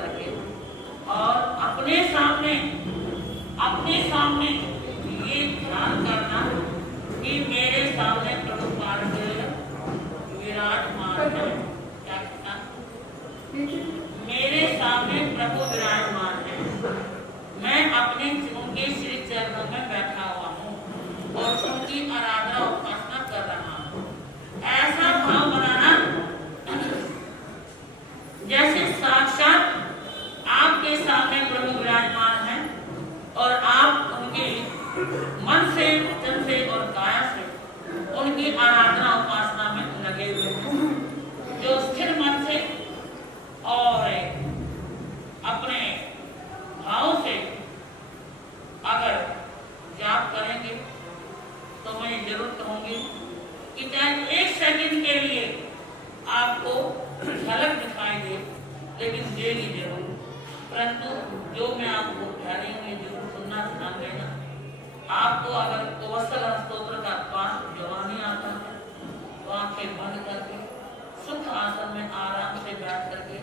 करके और अपने सामने ये ध्यान करना कि मेरे सामने प्रभु पार्वती विराजमान है। क्या कहना? मेरे सामने प्रभु विराजमान है। मैं अपने उनके श्री चरणों में बैठा हुआ हूँ और उनकी आराधना उपासना कर रहा हूँ। ऐसा भाव बनाना जैसे साक्षात आपके सामने प्रभु विराजमान है और आप उनके मन से, वचन से और काया से उनकी आराधना उपासना में लगे हुए हैं। जो स्थिर मन से और अपने भाव से अगर जाप करेंगे तो मैं जरूर कहूंगी कि चाहे 1 सेकंड के लिए आपको झलक दिखाई दे, लेकिन देगी जरूर। परंतु जो मैं आपको कह रही हूँ जरूर सुनना, ध्यान देना। आपको अगर कौशल स्तोत्र का पाठ जवानी आता है तो आंखें बंद करके सुख आसन में आराम से बैठ करके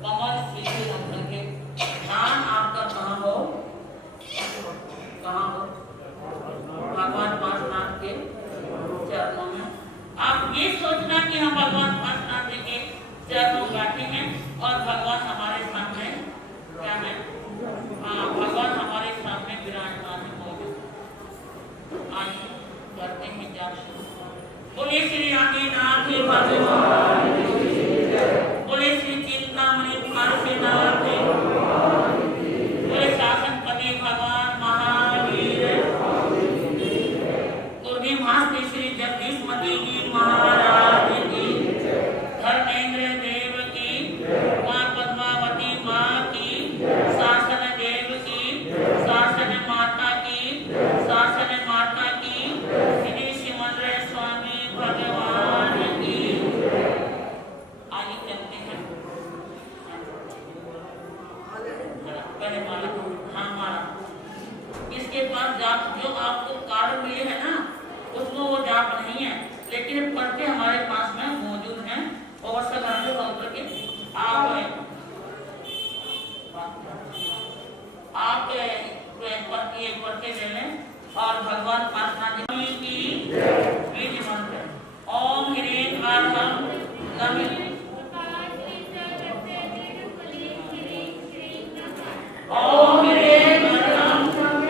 कमल सीधे रख करके ध्यान आपका कहाँ हो? भगवान पार्श्वनाथ के चरणों में। आप ये सोचना कि हम भगवान पार्श्वनाथ जी के चरणों में बैठे हैं और भगवान हमारे सामने क्या है? भगवान हमारे सामने विराजमान है, मौजूद। आइए करते हैं जाप। बोले श्री आदिनाथ भगवान, बोले श्री चिंतामणि पार्श्वनाथ, बोले शासनपति भगवान महावीर, पूर्णिमास्ते श्री जगदीशमती जी महाराज की, धर्मेंद्र देव की, माँ पद्मावती माँ की, शासन देव की, शासन माता की, शासन माता की, श्री सिमंद्र स्वामी भगवान की। आइए चलते हैं। पहले माला, हाँ माला। इसके बाद जाप जो आपको कार्ड मिले हैं ना, उसमें वो जाप नहीं है, लेकिन पढ़ते हमारे पास में मौजूद हैं और सगाते होकर के आप ये पढ़ते ले लें और भगवान पार्श्वनाथ जी की बीज मंत्र ओम ह्रीं आर्हं नमः ओम ह्रीं आर्हं ओम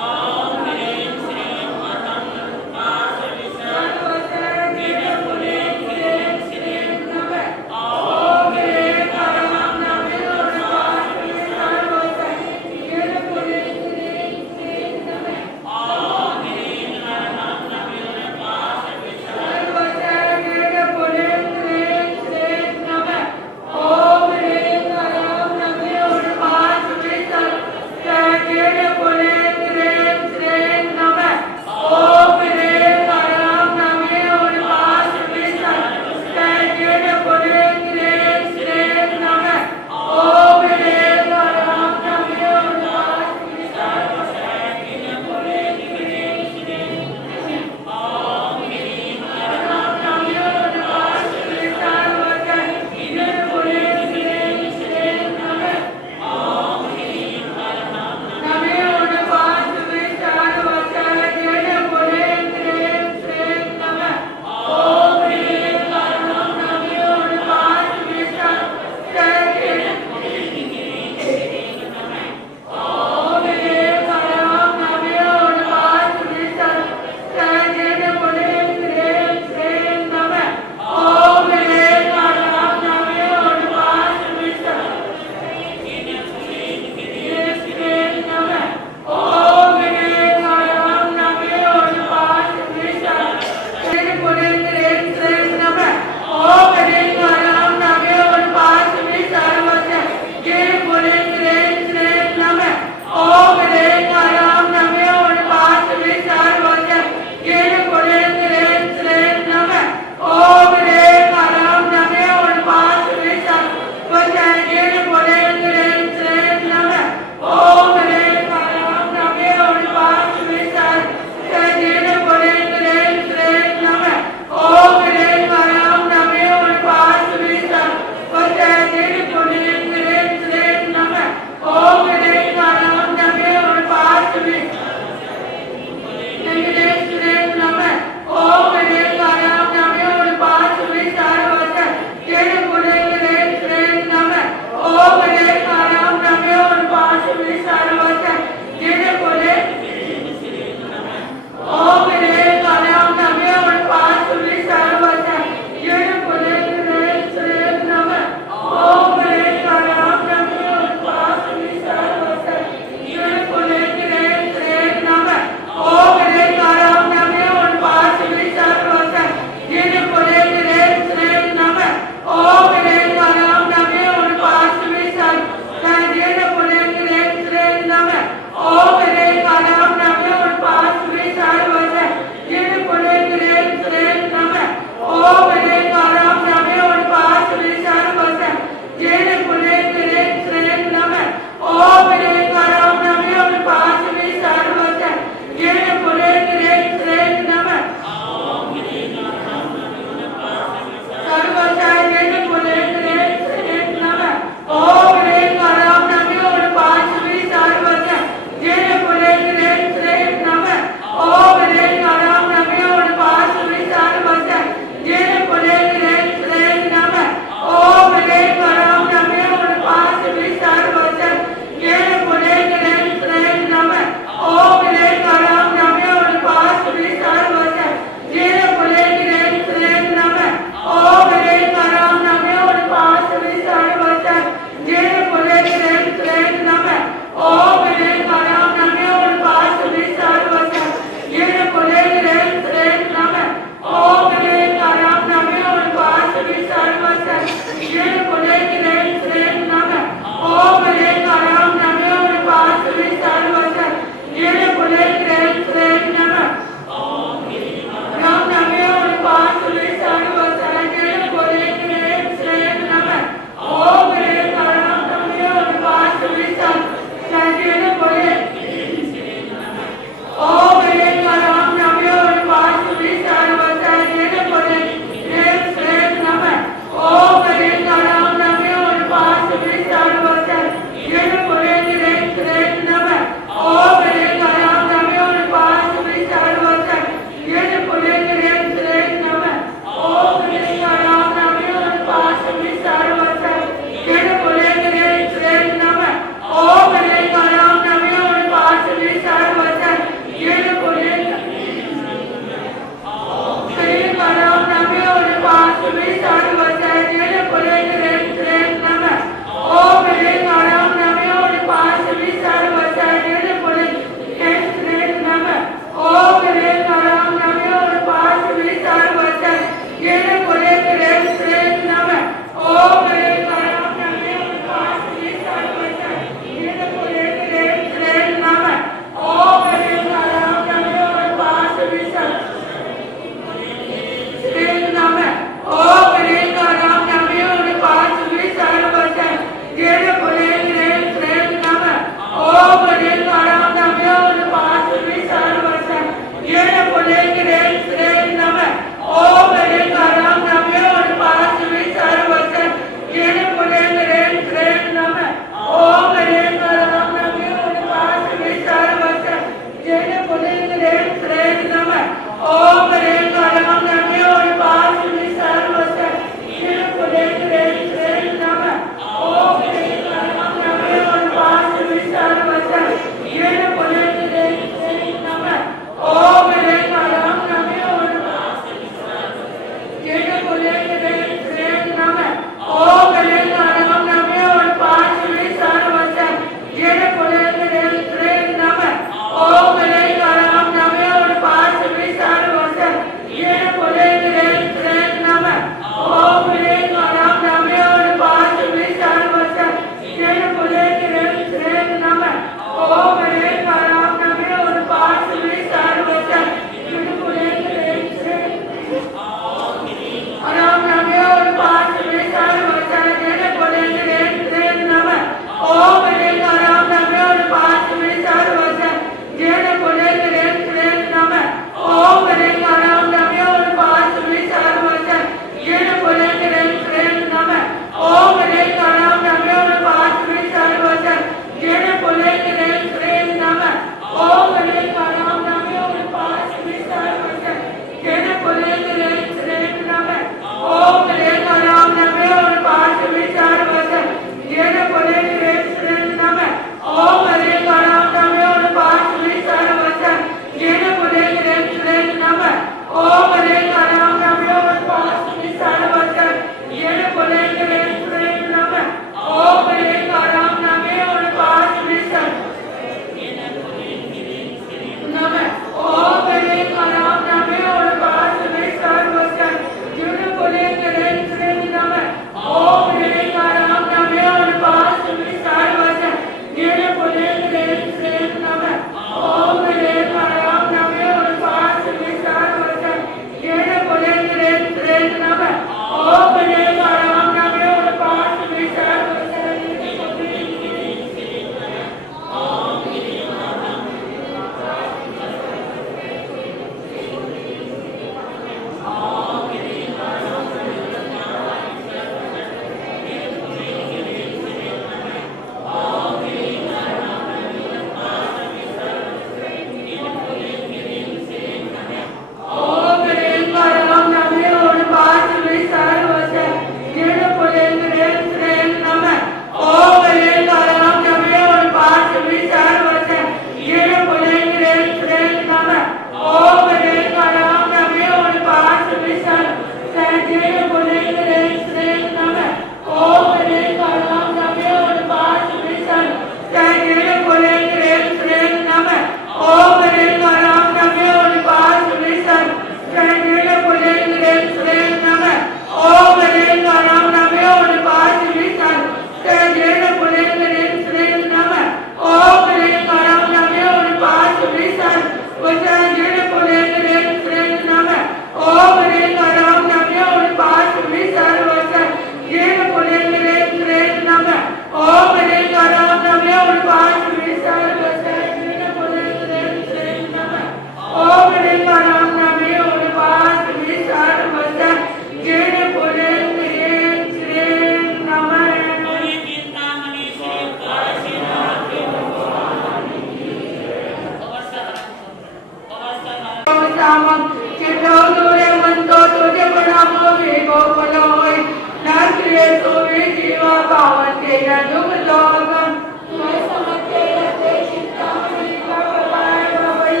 सामं चितो दूरे मंतो तुझे प्रणामो विभो पलोय नात्रे तुवे जीवा पावते न दुख दोगम मैं समझते रहते चिंतामणि का प्रभाय भवय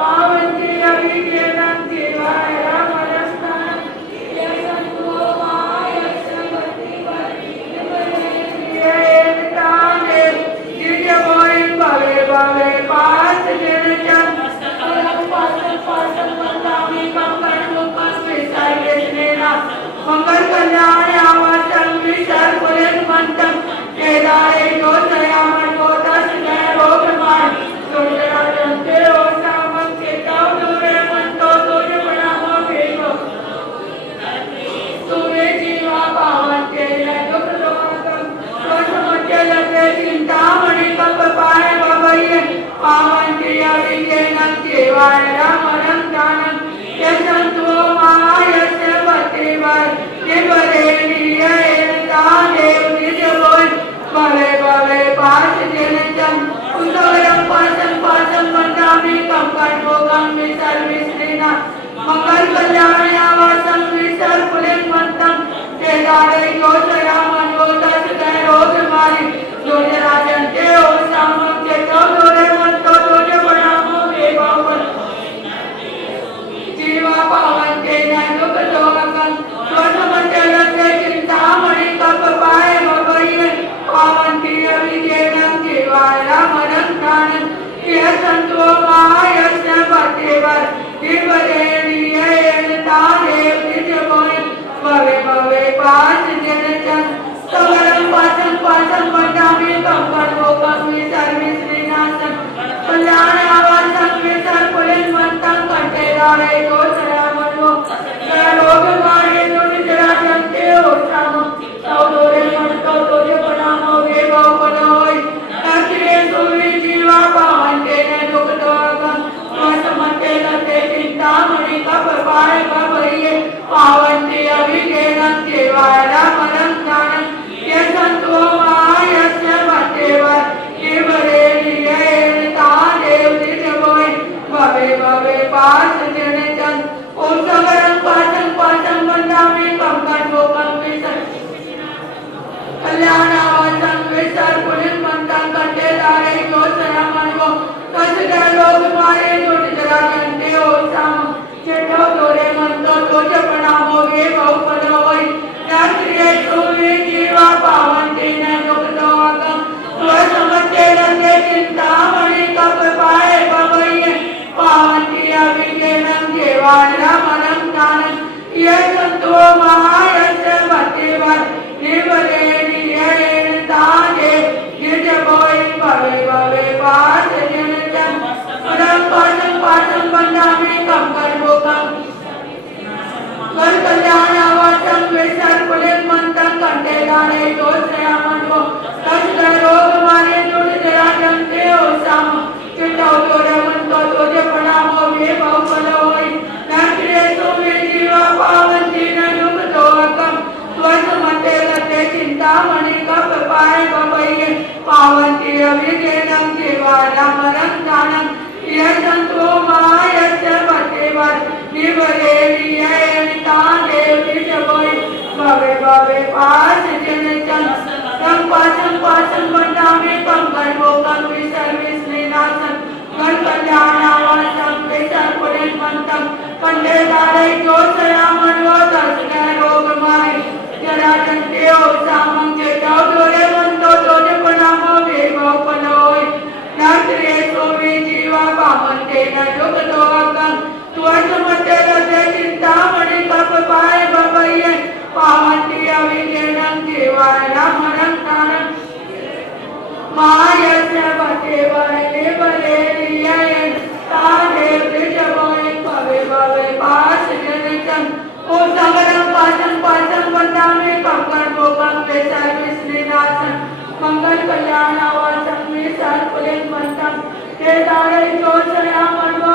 पावंती अभी के नाम जीवाय राम रस्तान ये संतो माय समति बरि ये ताने दिव्य मोय भवे भवे पास जन जन मंगल कल्याण आवासं विशाल पुलिस मंत्रम केदारे गोत्रयामन गोत्रस जय रोगमान दुर्जरा जंते ओ सामं केताव दूरे मंतो तुझे प्रणामो भेगो तुवे जीवा पावन के दुख दोगम दोष मध्य लगे चिंतामणि कप पाए भवैये पावन क्रिया विजयनं जीवाय रामनं दानं यशंतो मायस्य पतिवर निवरेणीय तादेव निजवोय भवे भवे पास जनजन उदवरं पासं वन्दामि कंकणभोगं विसर्विस्त्रीना मंगल कल्याण आवासं विसर पुलिंगवन्तं केदारे गोचरामन गोदस गय रोगमारि दुर्जराजन्ते ओ सामं चेतो दूरे मंतो तुझे प्रणामो विभवं जीवा पावन के न दुख दोगम स्वसमंजलस्य चिंतामणि कप पाए भवैये पावन की अभिजेनं जीवाय रामनं दानं यः सन्तो मायस्य पतिवर निवरेणीय तादेव निजवोय भवे भवे पास जनजन सवरं पासं वन्दामि कंकणभोगं विसर्विस्त्रीनाशं कल्याण आवासं विसर पुलिंगवन्तं कंठेदारे गोचरामनो रोगमारे दुर्जरा जंते ओ सामं तौदोरे मंतो तुझे प्रणामो विभो पलोय नत्रे तुवे जीवा पावन के न दुख दोगम समते लते चिंतामणि कप पाए भवैये पावन्ति अभिजेनं जीवाय रामनं दानं यशंतो मायस्य पतिवर निवरेणीय तादेव निजवोय भवे भवे पास जनजन ओम सवरं पासं वन्दामि कंकणभोगं विसर कल्याणावसं विसर पुलिंगवन्तं कंठेदारे गोचरामनो तस्य रोगमारे दुर्जरा जंते ओ सामं चेतो दूरे मंतो तुझे प्रणामो विभो पलोय नात्रे तुवे जीवा पावन्ति न दुख दोगम स्वसमते लगे चिंतामणि कप पाए भवैये पावन क्रिया विजयनं जीवाय रामनं दानं यः सन्तो मायस्य पतिवर निवरेणीय तादेव निजवोय भवे भवे पास जनजन परं पासं वन्दामि कंकणभोगं कल्याण आवासं विसर पुलिंगवन्तं कंठेदारे गोचरामनो तस्य रोगमारे दुर्जरा जंते ओ सामं चितो दूरे मंतो तुझे प्रणामो विभो पलोय नत्रे तुवे जीवा पावन्ति न दुख दोगम स्वसमते लते चिंतामणि कप पाए भवैये पावन्ति अभिजेनं जीवाय रामनं दानं यः सन्तो मायस्य पतिवर निवरेणीय तादेव निजवोय भवे भवे पास जनजन पासं वन्दामि कंकणभोगं विसर्विस्त्रीनाशं कल्याण आवासं विसर पुलिंगवन्तं कंठेदारे गोचरामनो तस्य रोगमारि जरा जंते ओ सामं चेतो दूरे मंतो तुझे प्रणामो विभो पलोय नात्रे तुवे जीवा पावन्ति न दुख दोगम स्वसमते लगे चिंतामणि कप पाए भवैये पावन्ति अभिजेनं जीवाय रामनं दानं मायस्य पतिवर निवरेणीय तादेव निजवोय भवे भवे पास जनजन ओ सवरं पासं वन्दामि कंकणभोगं विसर्विस्त्रीनाशं मंगल कल्याण आवासं विसर पुलिंगवन्तं केदारे गोचरामनो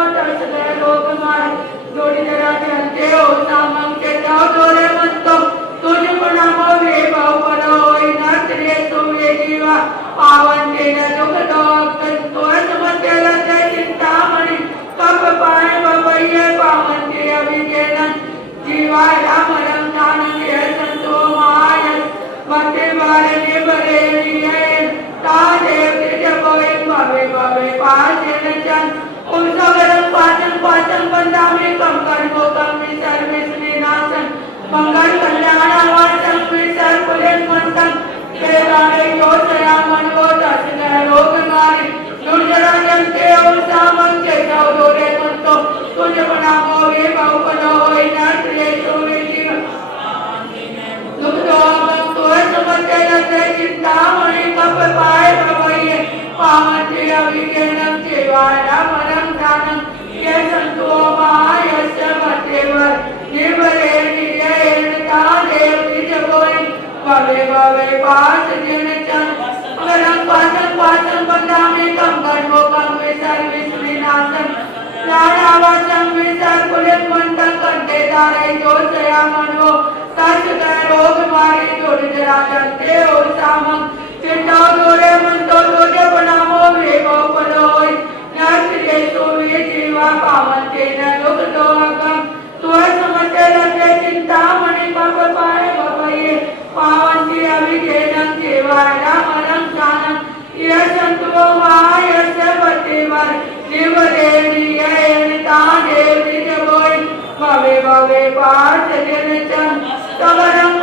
चिंतामणि कप पाए भवैये पावन अभिज्ञानं केवायमनं दानं ये संतो महायस्य मतेवर निर्भरेण तादेव निजगोई भवे भवे पास जनचन अगरं पासं बंदामि कम कर्मो कम विसर विश्विनाशन लाडावासं विसर कुलित मंतं कंटे दारे जोशया मनो तच रोग मारी जोड़ जरा जंते और सामं चिंता दोरे मंतो दोजे बनामो वेगो पलोय नर्सिये सोवे जीवा पावन तेना लोक दोगम तुअ समते लगे चिंता मणि पाप पाए भवये पावन जी अभिज्ञानं केवायरा मनं दानं ये संतो महायस्य पतिवर निवरेणिये तादेव निजगोय भवे भवे पार्थ जनचन तवरं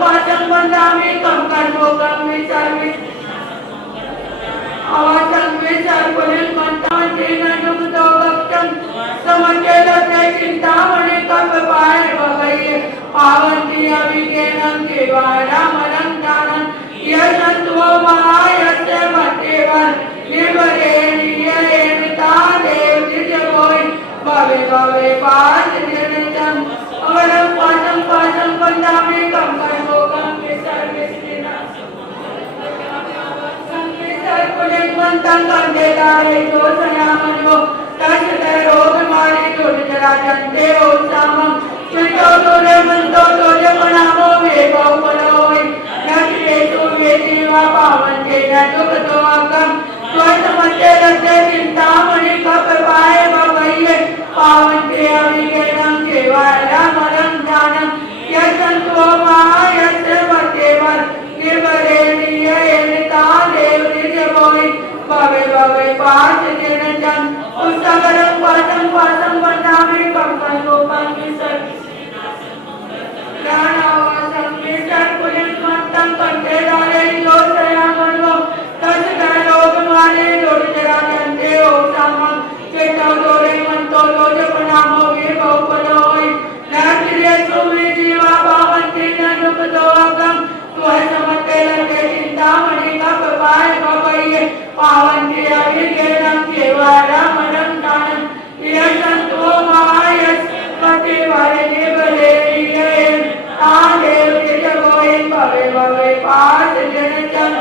पासं बंदामि कम कर्मो कम विसर्वि अवसं विसर कुलित मंतं तेन युक्तो भक्तं समते लगे चिंतामणि कप पाए भवये पावन जी अभिज्ञानं केवायमनं दानं ये संतो महायस्य मतेवर निर्भरेण तादेव निजगोय भवे भवे पार्थ जनचन अवरं पासं बंदामि कम कर्मो कम विसर्वि कुलित मंतं कंटे दारे जोशया मनो तच रोग मारी जोड़ जरा जंते ओ सामं चिंतो दोरे मंतो दोजे बनामो वेगो पलोय नकिये सोवे जीवा पावन तेना दुख दोगम तुअ समते लगे चिंतामणि कप पाए भवैये पावन अभिज्ञानं केवायमनं दानं ये संतो महायस्य मतेवर निर्भरेण तादेव निजगोय भवे भवे पार्थ जनचन उस्सगरं पासं बंदामि कम कर्मो कम विसर प्राणावासं विसर कुलित मंतं कंटे दारे जोशया मनो तच रोग मारे जोड़ जरा जंते ओ सामं चिंता दोरे मंतो दोजे बनामो वेगो पलोय नर्सिये सोवे जीवा पावन तेना दुख दोगम तुअ समते लगे चिंतामणि कप पाए भवये पावन अभिज्ञानं केवायमनं दानं ये संतो महायस्य पतिवर निर्भरेण तादेव निजगोय भवे भवे पार्थ जनचन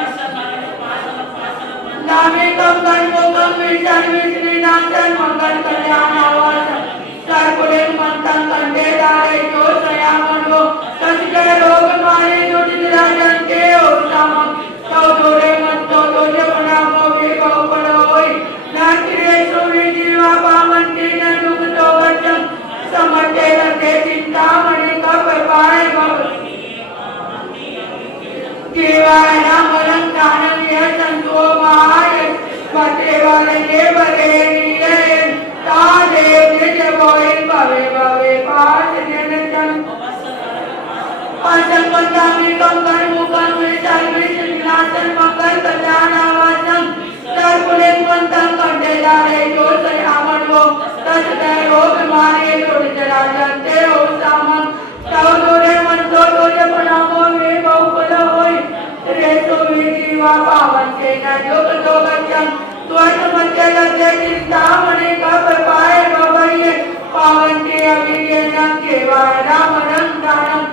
नामे कम कर्मो कम विसर्वि श्रीनाथन मंगल कल्याणावासं सर्वकुलित मंतं कंटे दारे जोशया मनो तच रोग मारे जोड़ जरा जंते ओ सामं दोरे मंतो दोजे बनामो वेगो पलोय नर्सिये सोवे जीवा पावन तेना दुख दोगम समते लगे चिंतामणि कप पाए भवये केवायमनं दानं ये संतो महायस्य मतेवर निर्भरेण तादेव निजगोय भवे भवे पार्थ जनचन पासं बंदामि कम कर्मो कम विसर्वि श्रीनाथन मंगल कल्याणावासं सर्वकुलित मंतं कंटे दारे जोशया मनो तच रोग मारे जोड़ जरा जंते ओ सामं दोरे मंतो दोजे बनामो वेगो पलोय रे सोवे जीवा पावन तेना दुख दोगम तुअ समते लगे चिंतामणि कप पाए भवये पावन अभिज्ञानं केवायमनं दानं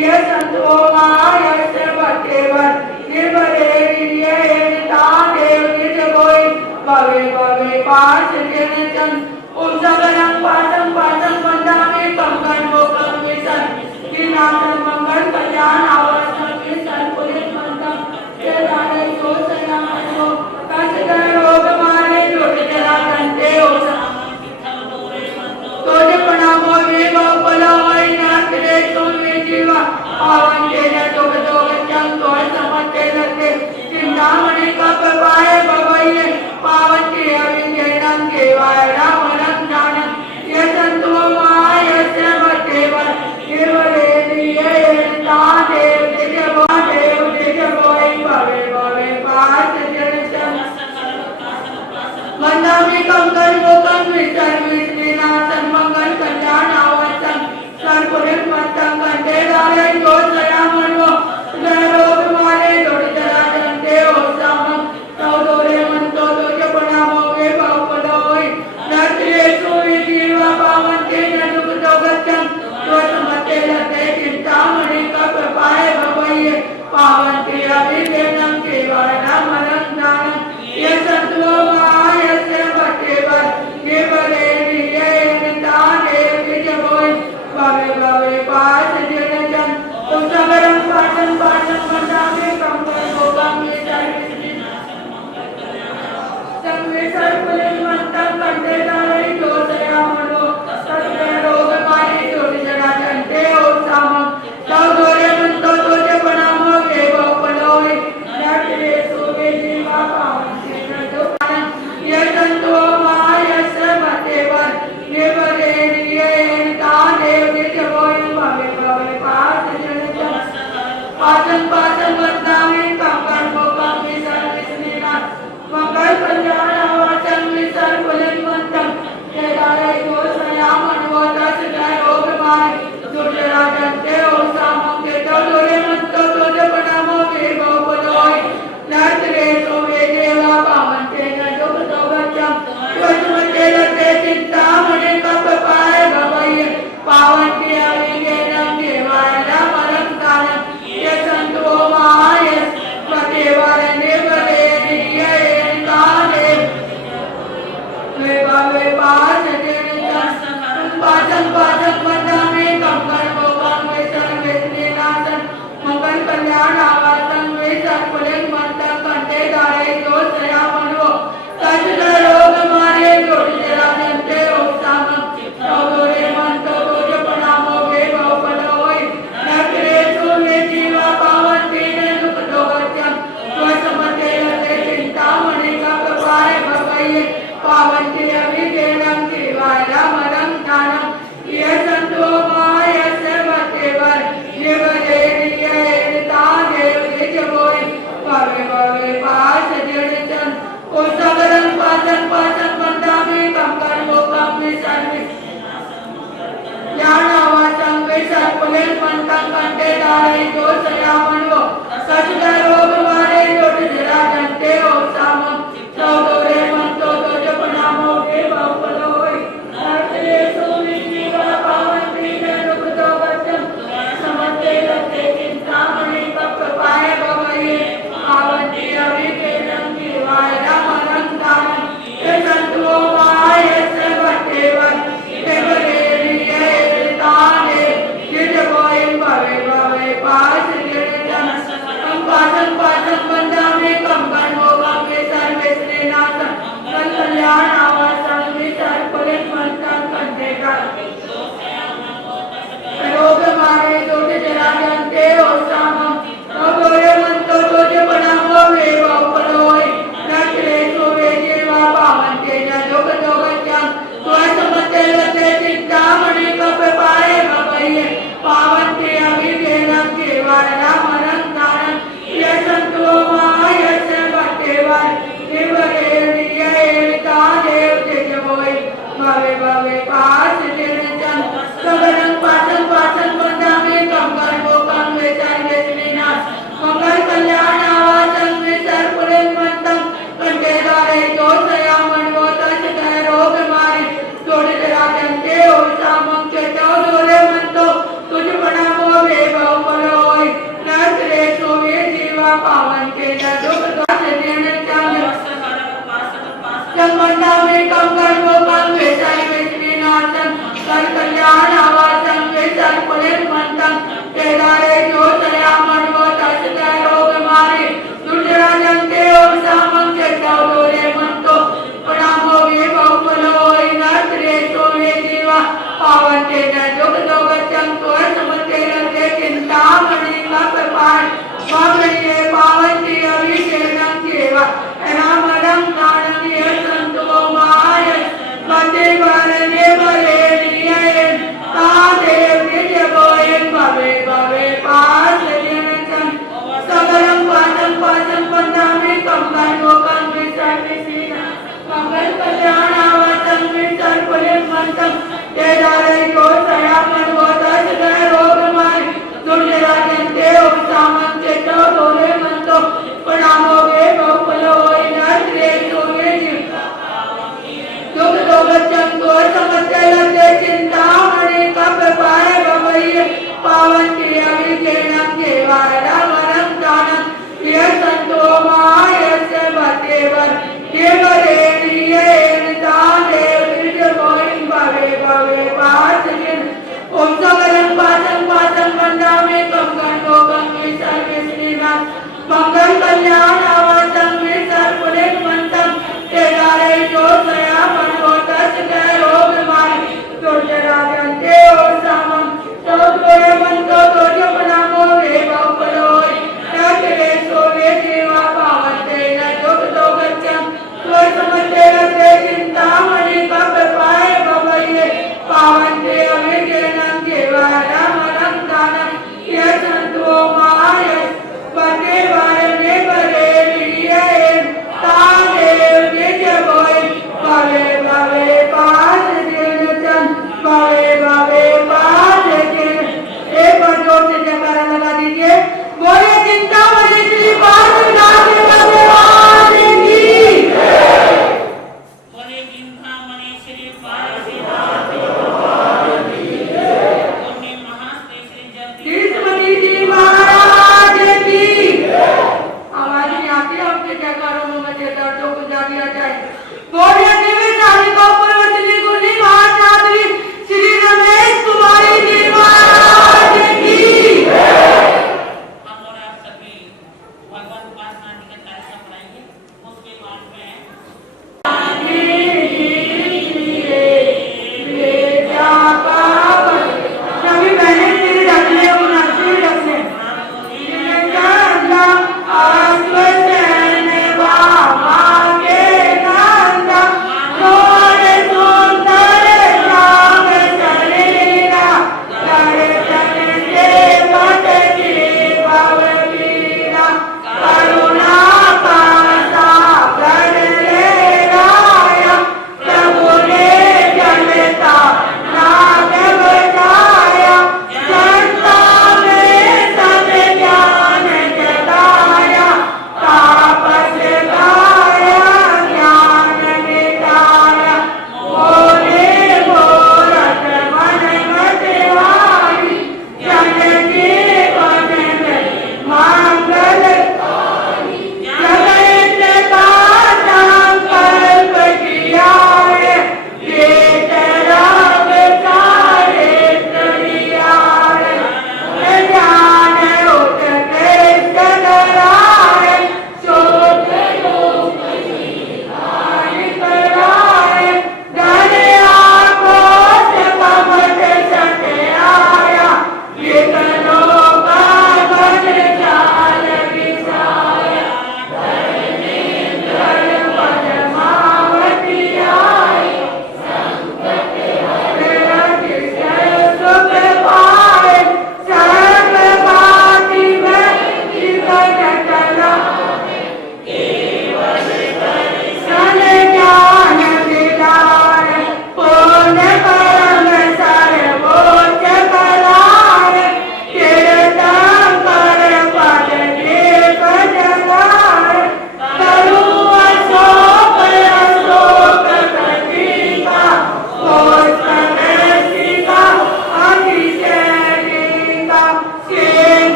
ये संतो महायस्य मतेवर निर्भरेण तादेव निजगोय भवे भवे पार्थ जनचन उस्सगरं पासं बंदामि कम कर्मो कम विसर श्रीनाथन मंगल कल्याणावासं विसर कुलित मंतं कंटे दारे जोशया मनो तच रोग मारे जोड़ जरा जंते ओ दोजे बनामो वेगो पलोय नर्सिये सोवे जीवा पावन तेना दुख दोगम तुअ समते लगे चिंतामणि कप पाए भवये पावन अभिज्ञानं केवायमनं दानं ये संतो महायस्य मतेवर निर्भरेण तादेव निजगोय भवे भवे पार्थ जनचन बंदामि कम कर्मो कम विसर्वि श्रीनाथन मंगल कल्याणावासं सर्वकुलित मंतं कंटे दारे जोशया मनो रोग मारे जोड़ जरा पावन्ति अभिषेकं केवलमलं दानं यशस्वो मायस्य भट्टेवर केवलेन ताने विजयोय भवे भवे पास जनजन उसगरं पाठं पाठं वदामि कंकण भोगं संगे सर्वलिंग मंतं कंठे धारे जोतया मनो सत्य रोग मारे जोड़ जरा जंते ओसामं तौदोरे मंतो तोजे पनामो वेगो पलोय नटरे सोगे जीवा पावन्ति नदुपानं ये संतो मायस्य भट्टेवर ये बरेणिये तादेव विजयोय भवे भवे पास जनजन पाचन पाचन वदामि कंकण भोगं विसर्विस्नेना मंगल कल्याण वाचन विसर कुलिमंतम केदारे गोसया मनवोदस जय रोग माय दुर्जरा जंते ओसामं के तोरे मंतो तोजे पनामो वेगो पलोय नर्तरे तो वे देवा पावन्ते न दुख दोगचम वसुमते लते चित्ता मने कप पाए भवय पावन्ते अविगेनं देवाय मरं दानं ये संतो माय पतेवर निवरे पाचन पाचन वदामि कंकण भोगं विसर्विस्नेनासन मंगल कल्याण आवासं विसर कुलिंग मंतं कंठे धारे जोतया मनो सजल रोग मारे जोड़ जरा जंते ओसामं तौदोरे मंतो तोजे पनामो वेगो पलोय नटरे सोगे जीवा पावन्ति न दुख दोगचम वसमते लते चिंतामणि कपाय भवय पावन्ति अभिषेकं केवलमलं दानं ये संतो मायस्य भट्टेवर ये बरेणिये तादेव विजयोय भवे भवे पास जनजन उसगरं पाचन पाचन वदामि कंकण भोगं ज्ञानावासं विसर कुलिं मंतं कंठे धारे जोतया मनो सजल रोग मारे जोड़ जरा जंते ओसामं तौदोरे मंतो तोजे पनामो वेगो पलोय नटरे सोगे जीवा पावन्ति न दुख दोगचम समते लते चिंतामणि कप पाए भवय पावन्ति अभिषेकं केवलमलं दानं ये संतो मायस्य भट्टेवर केवलेन ताने विजयोय भवे भवे पास जनजन पाचन पाचन वदामि कंकण भोगं विसर्विस्नेनासन मंगल कल्याण आवासं विसर कुलिंग मंतं कंठे धारे रोग मारे जोड़ जरा जंते ओसामं तौदोरे मंतो तोजे पनामो वेगो पलोय नटरे सोगे जीवा पावन्ति न दुख दोगचम वसमते लते चिंतामणि कप पाए भवय पावन्ति अभिषेकं केवलमलं दानं ये संतो मायस्य भट्टेवर ये बरेणिये तादेव विजयोय भवे भवे पास जनजन सगरं पाचन पाचन वदामि कंकण भोगं विसर्विस्नेनासन मंगल कल्याण आवासं विसर कुलिं मंतं कंठे धारे जोतया मनो सजल रोग मारे जोड़ जरा जंते ओसामं के तौदोरे मंतो तुझे पनामो वेगो पलोय नटरे सोगे जीवा पावन्ति न दुख दोगचम वदामि कंकण भोगं विसर्विस्नेनासन मंगल कल्याण आवासं विसर कुलिं मंतं केदारे जोतया मनो सजल रोग मारे दुर्जरा जंते ओसामं के तौदोरे मंतो पनामो वेगो पलोय नटरे सोगे जीवा पावन्ति न दुख दोगचम वसमते लते चिंतामणि कप पाए भवय पावन्ति अभिषेकं केवलमलं दानं ये संतो मायस्य भट्टेवर ये बरेणिये तादेव विजयोय भवे भवे पास जनजन सगरं पाचन पाचन वदामि कंकण भोगं विसर्विस्नेनासन मंगल कल्याण आवासं विसर कुलिं मंतं केदारे गोसया मनवोदस जय रोग मारे दुर्जरा जंते ओसामं के तौदोरे मंतो पनामो वेगो पलोय नटरे सोगे जीवा दुख दोगचम समते लते चिंतामणि कप पाए भवय पावन्ति अभिषेकं केवलमलं दानं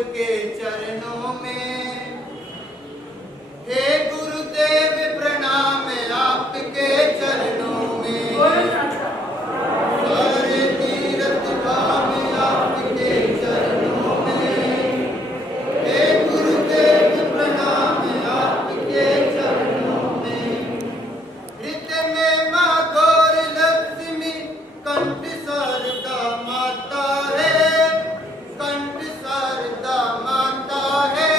आपके चरणों में। हे गुरुदेव प्रणाम आपके चरणों में। सारे तीर्थ धाम आपके चरणों में। हे गुरुदेव प्रणाम आपके चरणों में। हृदय में माँ गौर लक्ष्मी कंठ शारदा माता है। कंठ शारदा माता है।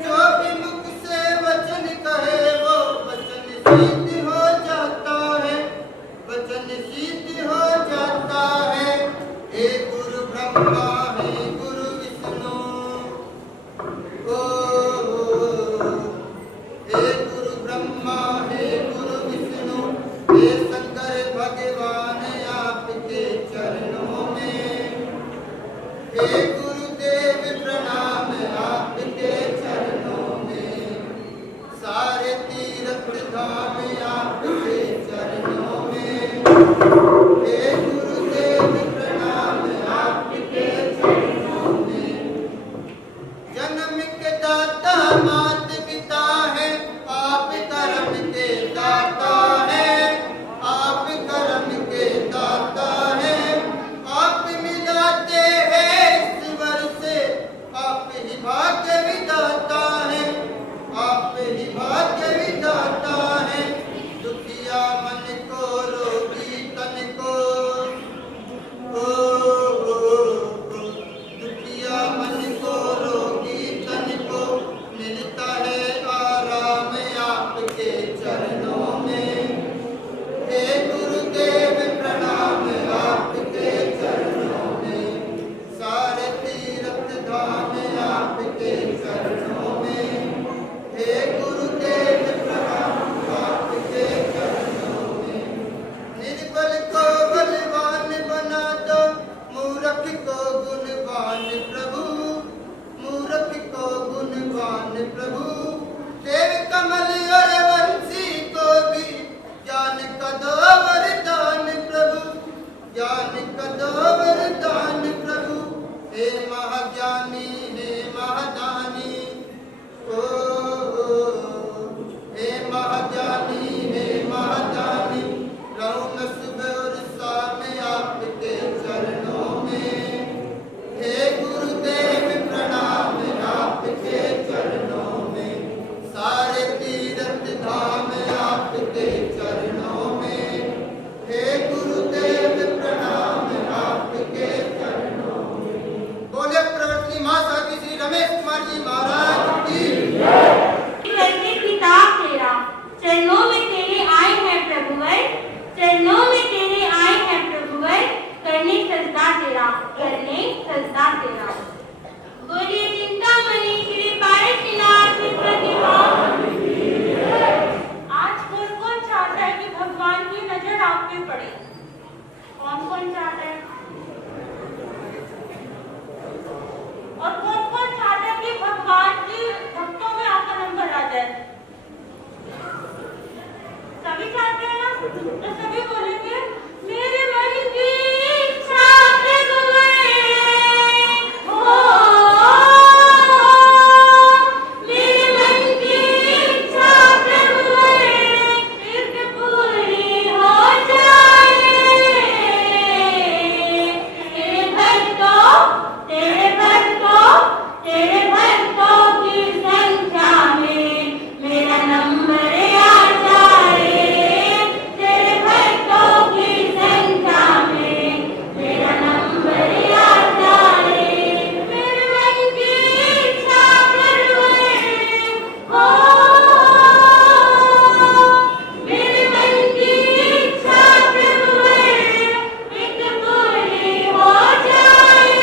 जो भी मुख से वचन कहे वो वचन सिद्ध हो जाता है। वचन सिद्ध हो जाता है। हे गुरु ब्रह्मा हे गुरु विष्णु। हे गुरु ब्रह्मा हे गुरु विष्णु। हे शंकर भगवान आपके चरणों में। हे गुरुदेव प्रणाम आपके चरणों में। सारे तीर्थ धाम आपके चरणों में। हे गुरुदेव प्रणाम आपके चरणों में। जन्म के दाता मात पिता है। आप कर्म के दाता है। आप कर्म के दाता है। आप मिलाते हैं ईश्वर से। आप ही भाग्य विधाता है। आप ही भाग्य विधाता है। दुखिया मन को रोगी तन को। दुखिया मन को रोगी तन को मिलता है आराम आपके चरणों में। हे गुरुदेव प्रणाम आपके चरणों में। सारे तीर्थ धाम आपके चरणों में। हे गुरुदेव प्रणाम आपके चरणों में। निर्बल को बलवान बना दो। मूर्ख को गुणवान प्रभु। मूर्ख को गुणवान प्रभु। देव कमल और वंशी को भी ज्ञान का दो वरदान प्रभु। ज्ञान का दो वरदान प्रभु। हे महाज्ञानी हे महादानी। हे महाज्ञानी हे महादानी। रहूं मैं सुबह और शाम आपके चरणों में। हे गुरुदेव प्रणाम आपके चरणों में। सारे तीर्थ धाम आपके चरणों में। हे गुरुदेव प्रणाम आपके चरणों में। बोले प्रवर्तनी माँ साथी श्री रमेश कुमार जी महाराज की। करके पिता तेरा चरणों में तेरे आए हैं प्रभुवर। चरणों में तेरे आए हैं प्रभुवर। करने सजदा तेरा करने सजदा तेरा। बोलिए चिंतामणि श्री पारसनाथ प्रतिमा। आज कौन चाहता है कि भगवान की नजर आप पे पड़े? कौन चाहता है? और कौन चाहता है कि भगवान के भक्तों में आपका नंबर आ जाए? सभी चाहते हैं ना? तो सभी बोलेंगे मेरे मन की इच्छा प्रभुवे हो। मेरे मन की इच्छा प्रभुवे फिर पूरी हो जाए। तेरे भक्तों तेरे भक्तों की संख्या में मेरा नंबर आ जाए। तेरे भक्तों की संख्या में मेरा नंबर आ जाए। मेरे मन की इच्छा प्रभुवे हो। मेरे मन की इच्छा प्रभुवे एक पूरी हो जाए।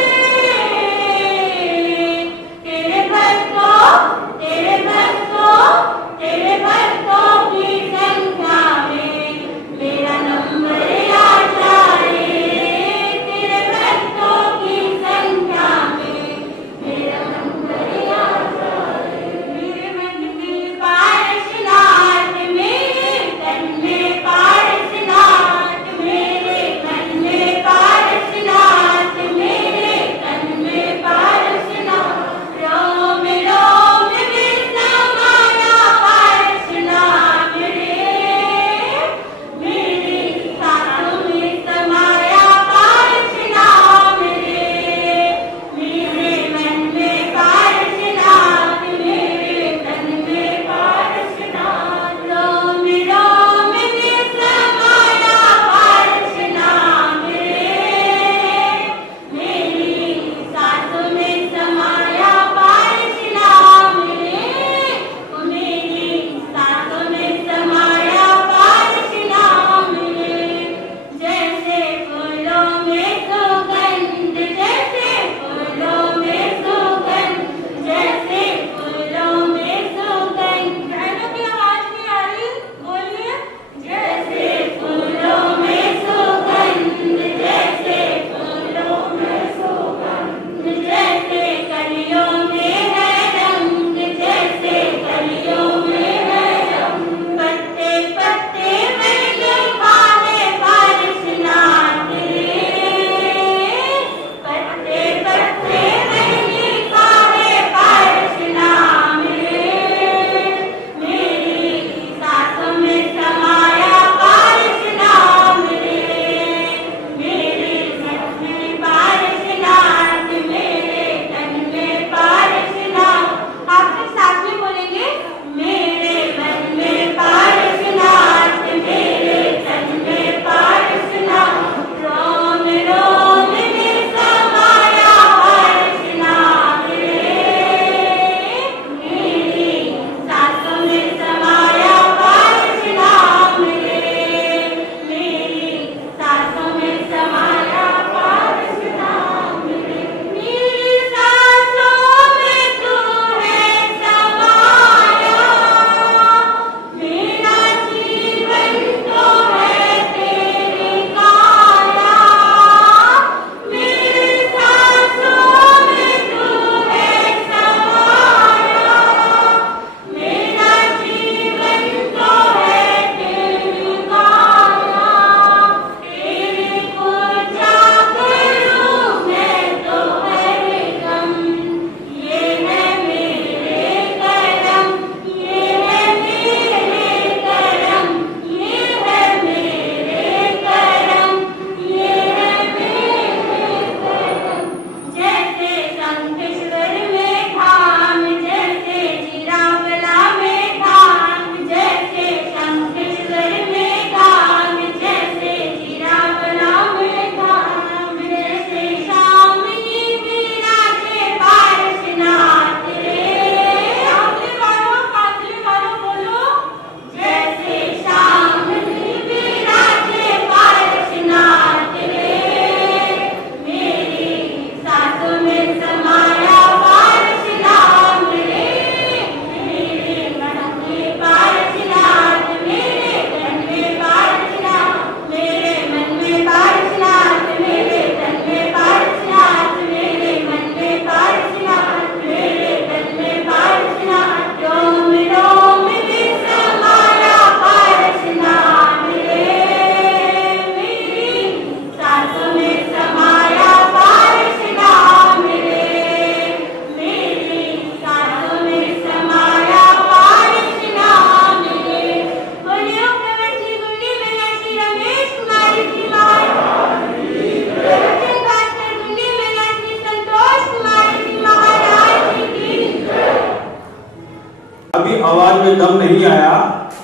अभी आवाज में दम नहीं आया,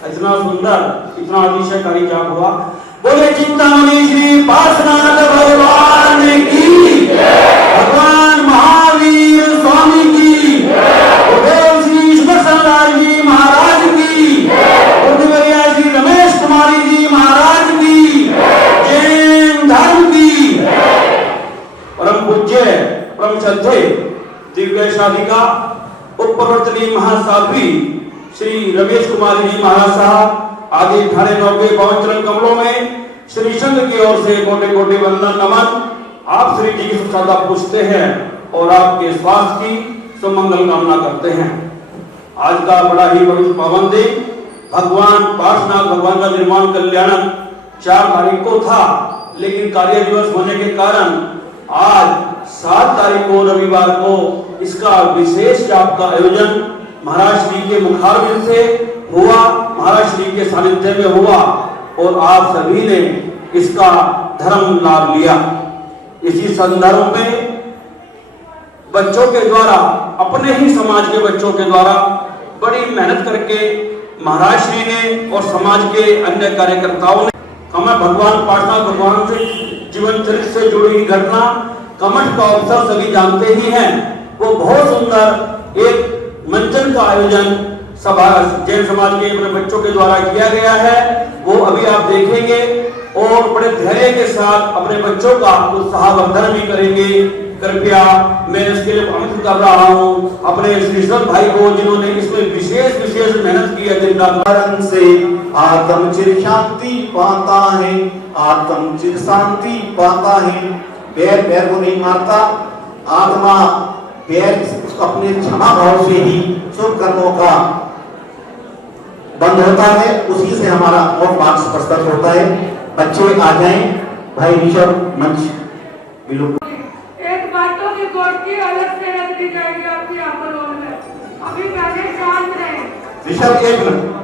इतना सुंदर, इतना अतिशयकारी जाप हुआ। बोले चिंतामणि श्री पार्श्वनाथ भगवान की, भगवान महावीर स्वामी की, बोले श्री ईश्वर जी महाराज की, बुद्धिवरिया श्री रमेश कुमारी जी महाराज की, जैन धर्म की। परम पूज्य परम श्रद्धेय दिव्य शादिका उपप्रवर्तनी महासाध्वी श्री रमेश कुमारी जी महाराज साहब आदि 98 पवन चरण कमलों में श्री संघ की ओर से कोटि कोटि वंदन नमन। आप श्री जी की सुखदा पूछते हैं और आपके स्वास्थ्य की सुमंगल कामना करते हैं। आज का बड़ा ही पवित्र पावन दिन, भगवान पार्श्वनाथ भगवान का निर्माण कल्याणक 4 तारीख को था, लेकिन कार्य दिवस होने के कारण आज 7 तारीख को रविवार को इसका विशेष जाप का आयोजन महाराज श्री के मुखारबिंद से हुआ, महाराज श्री के सानिध्य में हुआ और आप सभी ने इसका धर्म लाभ लिया। इसी संदर्भ में बच्चों के द्वारा, अपने ही समाज के बच्चों के द्वारा बड़ी मेहनत करके महाराज श्री ने और समाज के अन्य कार्यकर्ताओं ने कमठ भगवान पार्श्वनाथ भगवान से जीवन चरित्र से जुड़ी हुई घटना कमठ का अवसर सभी जानते ही हैं। वो बहुत सुंदर एक मंचन का आयोजन सभा जैन समाज के अपने बच्चों के द्वारा किया गया है, वो अभी आप देखेंगे और बड़े धैर्य के साथ अपने बच्चों का उत्साहवर्धन भी करेंगे। कृपया मैं इसके लिए आमंत्रित कर रहा हूँ अपने श्रीश्वर भाई को, जिन्होंने इसमें विशेष मेहनत की है दिन रात। से आत्म चिर शांति पाता है, आत्म चिर शांति पाता है। पैर पैर को नहीं मारता, आत्मा पैर अपने क्षमा भाव से ही शुभ कर्मों का बंद होता है, उसी से हमारा और मार्ग स्पष्ट होता है। बच्चे आ जाएं, भाई ऋषभ मंच बिल्कुल। एक बातों की गोष्ठी अलग से रख दी जाएगी आपकी आंखों में। अभी पहले शांत रहें। ऋषभ 1 मिनट।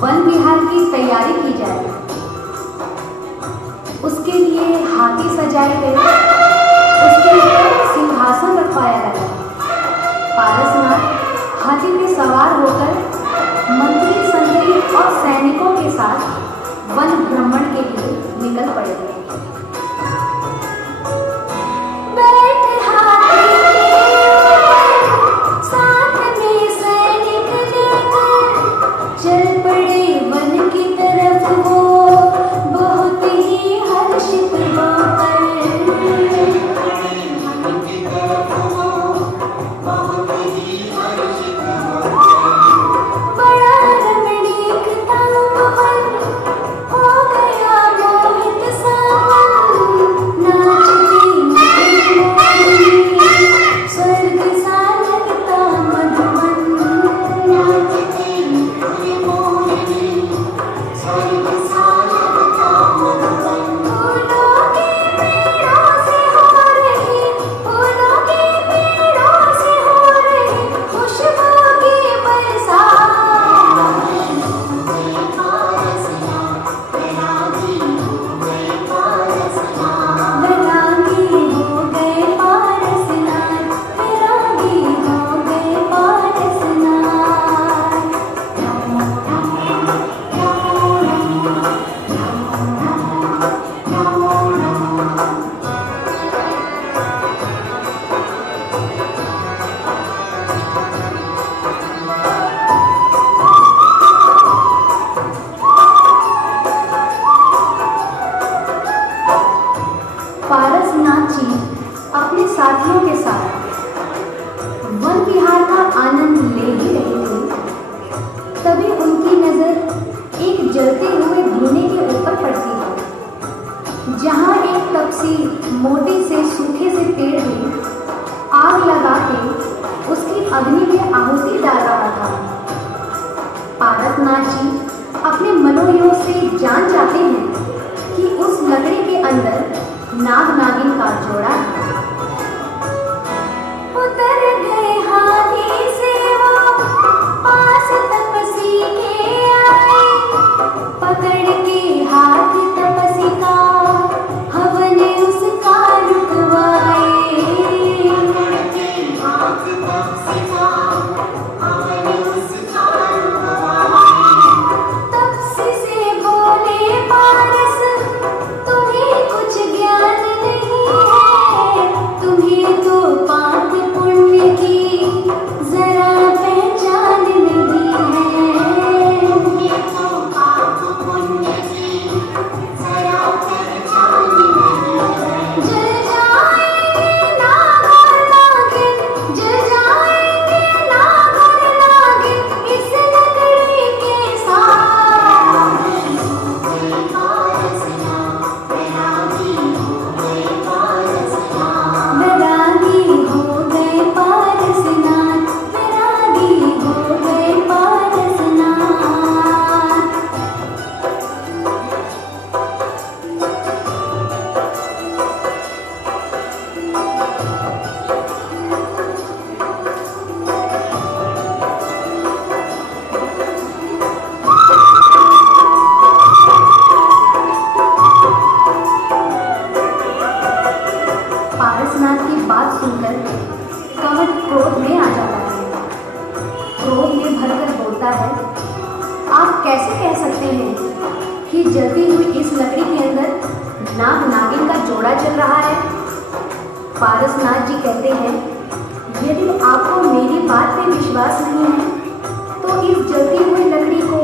वन विहार की तैयारी की जाए। उसके लिए हाथी सजाए गए, उसके ऊपर सिंहासन रखवाया गया। पारसनाथ हाथी पे सवार होकर मंत्री, संतरी और सैनिकों के साथ वन भ्रमण के लिए निकल पड़े। साथियों के साथ वन विहार का आनंद ले ही रहे थे, तभी उनकी नजर एक जलते हुए धुएं के ऊपर पड़ती है, जहां एक तपसी मोटे से सूखे से पेड़ में आग लगा के उसकी अग्नि में आहुति डाल रहा था। पारसनाथ जी अपने मनोयोग से जान जाते हैं कि उस लकड़ी के अंदर नाग नागिन का जोड़ा है। उतर गए हाथी से वो पास तपसी के आए, पकड़ के हाथ तपसी का हवन उसका रुकवाए। तपसी से बोले पारस, तुम्हें कुछ ज्ञान नहीं है, तुम्हें तो पाप पुण्य की जरा पहचान नहीं है। तुम्हें तो पाप पुण्य की जरा पहचान नहीं है। जल जाएंगे नाग और नागिन, जल जाएंगे नाग और नागिन इस लकड़ी के साथ। बैरागी हो गए पारसनाथ, बैरागी हो गए पारसनाथ। पारसनाथ की बात सुनकर कंवर क्रोध में आ जाता है। क्रोध में भरकर बोलता है, आप कैसे कह सकते हैं कि जलती हुई इस लकड़ी के अंदर नाग नागिन का जोड़ा चल रहा है? पारसनाथ जी कहते हैं, यदि आपको मेरी बात पे विश्वास नहीं है तो इस जलती हुई लकड़ी को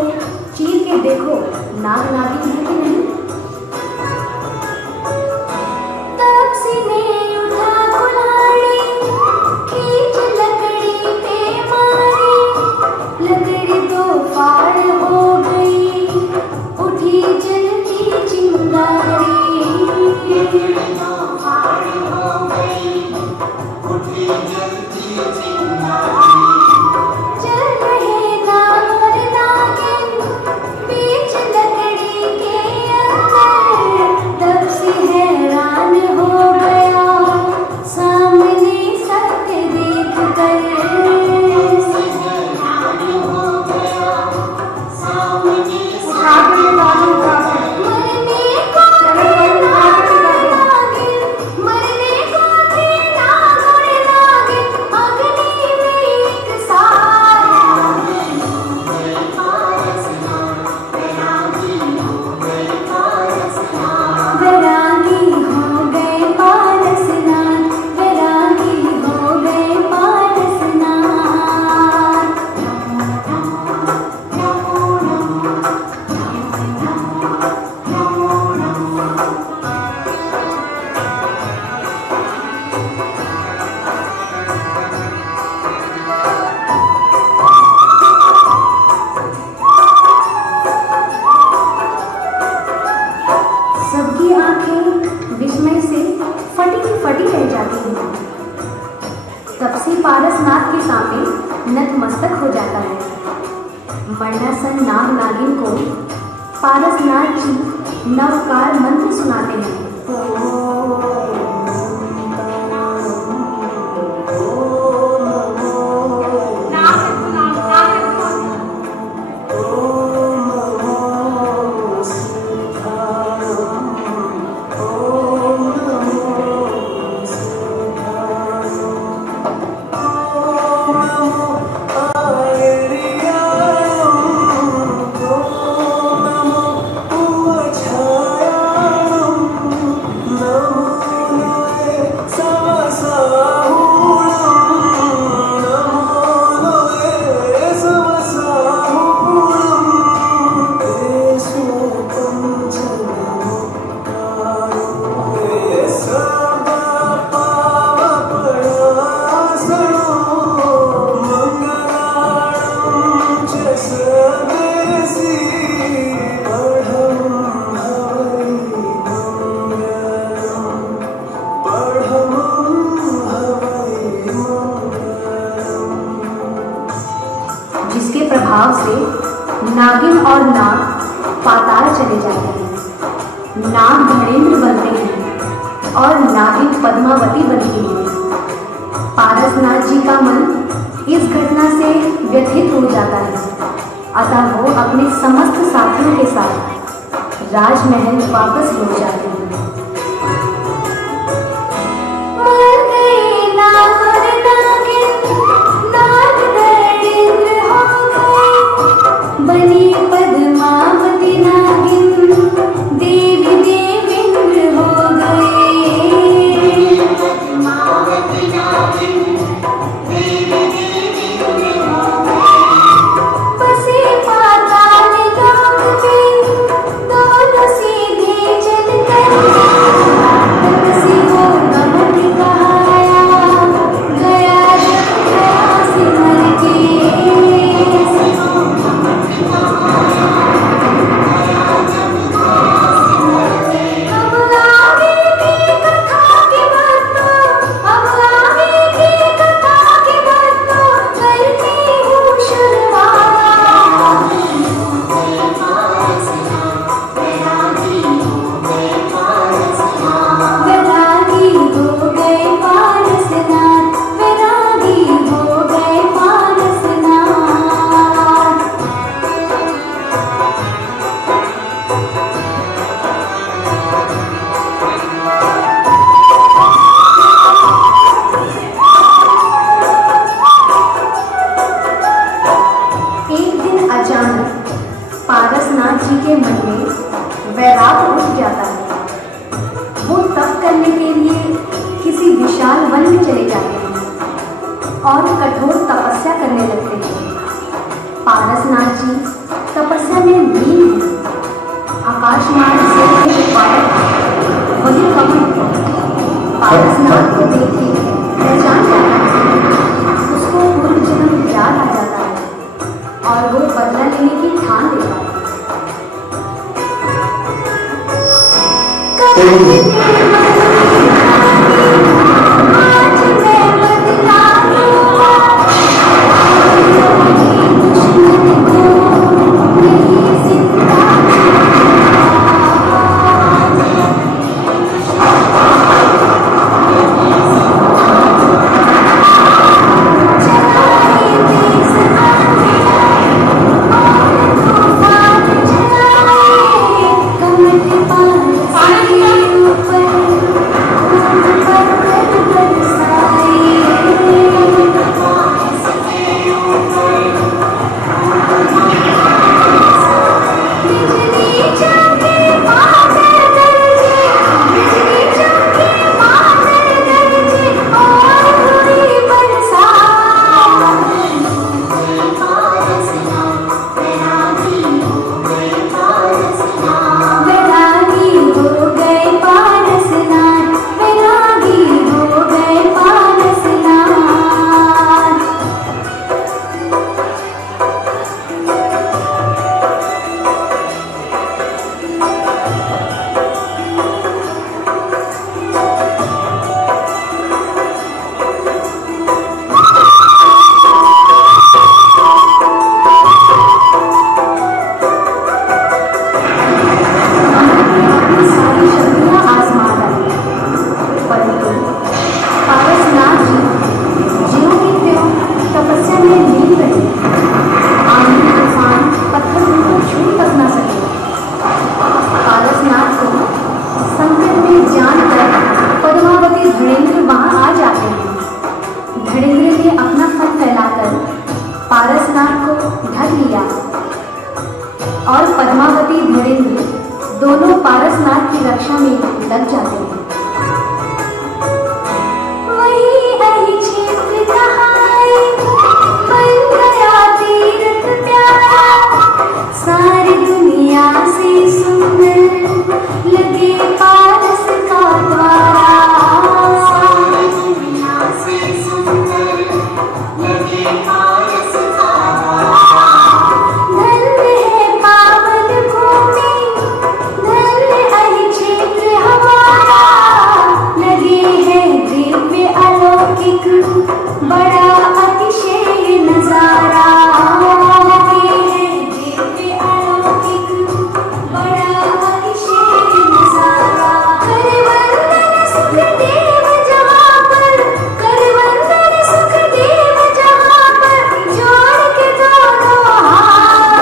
चीर के देखो, नाग नागिन है कि नहीं। तपसी ने उठा कुल्हाड़ी, खींच लकड़ी पे मारी, लकड़ी दो फाड़ हो गई, उठी जलती चिंगारी। चल रहे नाग और नागिन बीच लकड़ी के वर्णासन नाग नागिन को पारसनाथ जी नवकार मंत्र सुनाते हैं। जिसके प्रभाव से नागिन और नाग पाताल चले जाते हैं, नाग धड़ेन्द्र बनते हैं और नागिन पद्मावती बनती है। पारसनाथ जी का मन इस घटना से व्यथित हो जाता है, अतः वो अपने समस्त साथियों के साथ राजमहल वापस लौट जाते हैं। बनी पद्मावती नागिन देवी देवेंद्र हो गए। पद्मावती नागिन देवी देवेंद्र हो गए। बसे पाताल लोक में दोनों सीधे चलकर से वो नमक कहाया गया जब से मर के। पारसनाथ जी के मन में वैराग उठ जाता है। वो तप करने के लिए किसी विशाल वन में चले जाते हैं और कठोर तपस्या करने लगते हैं। पारसनाथ जी तपस्या में लीन हैं। आकाश मार्ग से वही कमल पारसनाथ को देखी पहचान जाता है। उसको पूर्व जन्म याद आ जाता है और वो बदला लेने की ठान लेता है। और पद्मावती धीरेन्द्र दोनों पारसनाथ की रक्षा में लग जाते हैं। वही अहि क्षेत्र कहाए, बन गया तीर्थ प्यारा, सारी दुनिया से सुंदर लगे पारस का द्वारा। सारी दुनिया से सुंदर लगे पारस का द्वारा। धन्य है पावन भूमि, धन्य अहि क्षेत्र हमारा, लगे है दिव्य अलौकिक बड़ा अतिशय नजारा। लगे है दिव्य अलौकिक बड़ा अतिशय नजारा। कर वंदन सुखदेव जहाँ पर, कर वंदन सुखदेव जहाँ पर, जोड़ के दोनों हाथ।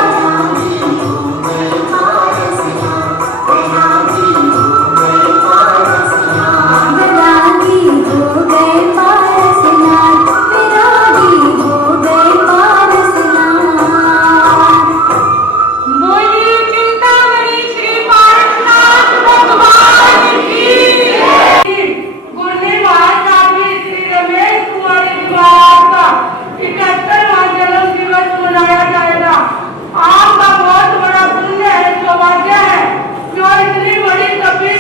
विरागी हो गए पारसनाथ, विरागी हो गए पारसनाथ। बोलिए चिंतामणि श्री पारसनाथ भगवान की। गुरनी महासावी श्री रमेश कुमारी जी महाराज का 71वां जन्म दिवस मनाया जाएगा। आपका बहुत बड़ा पुण्य है, सौभाग्य है जो इतनी बड़ी कभी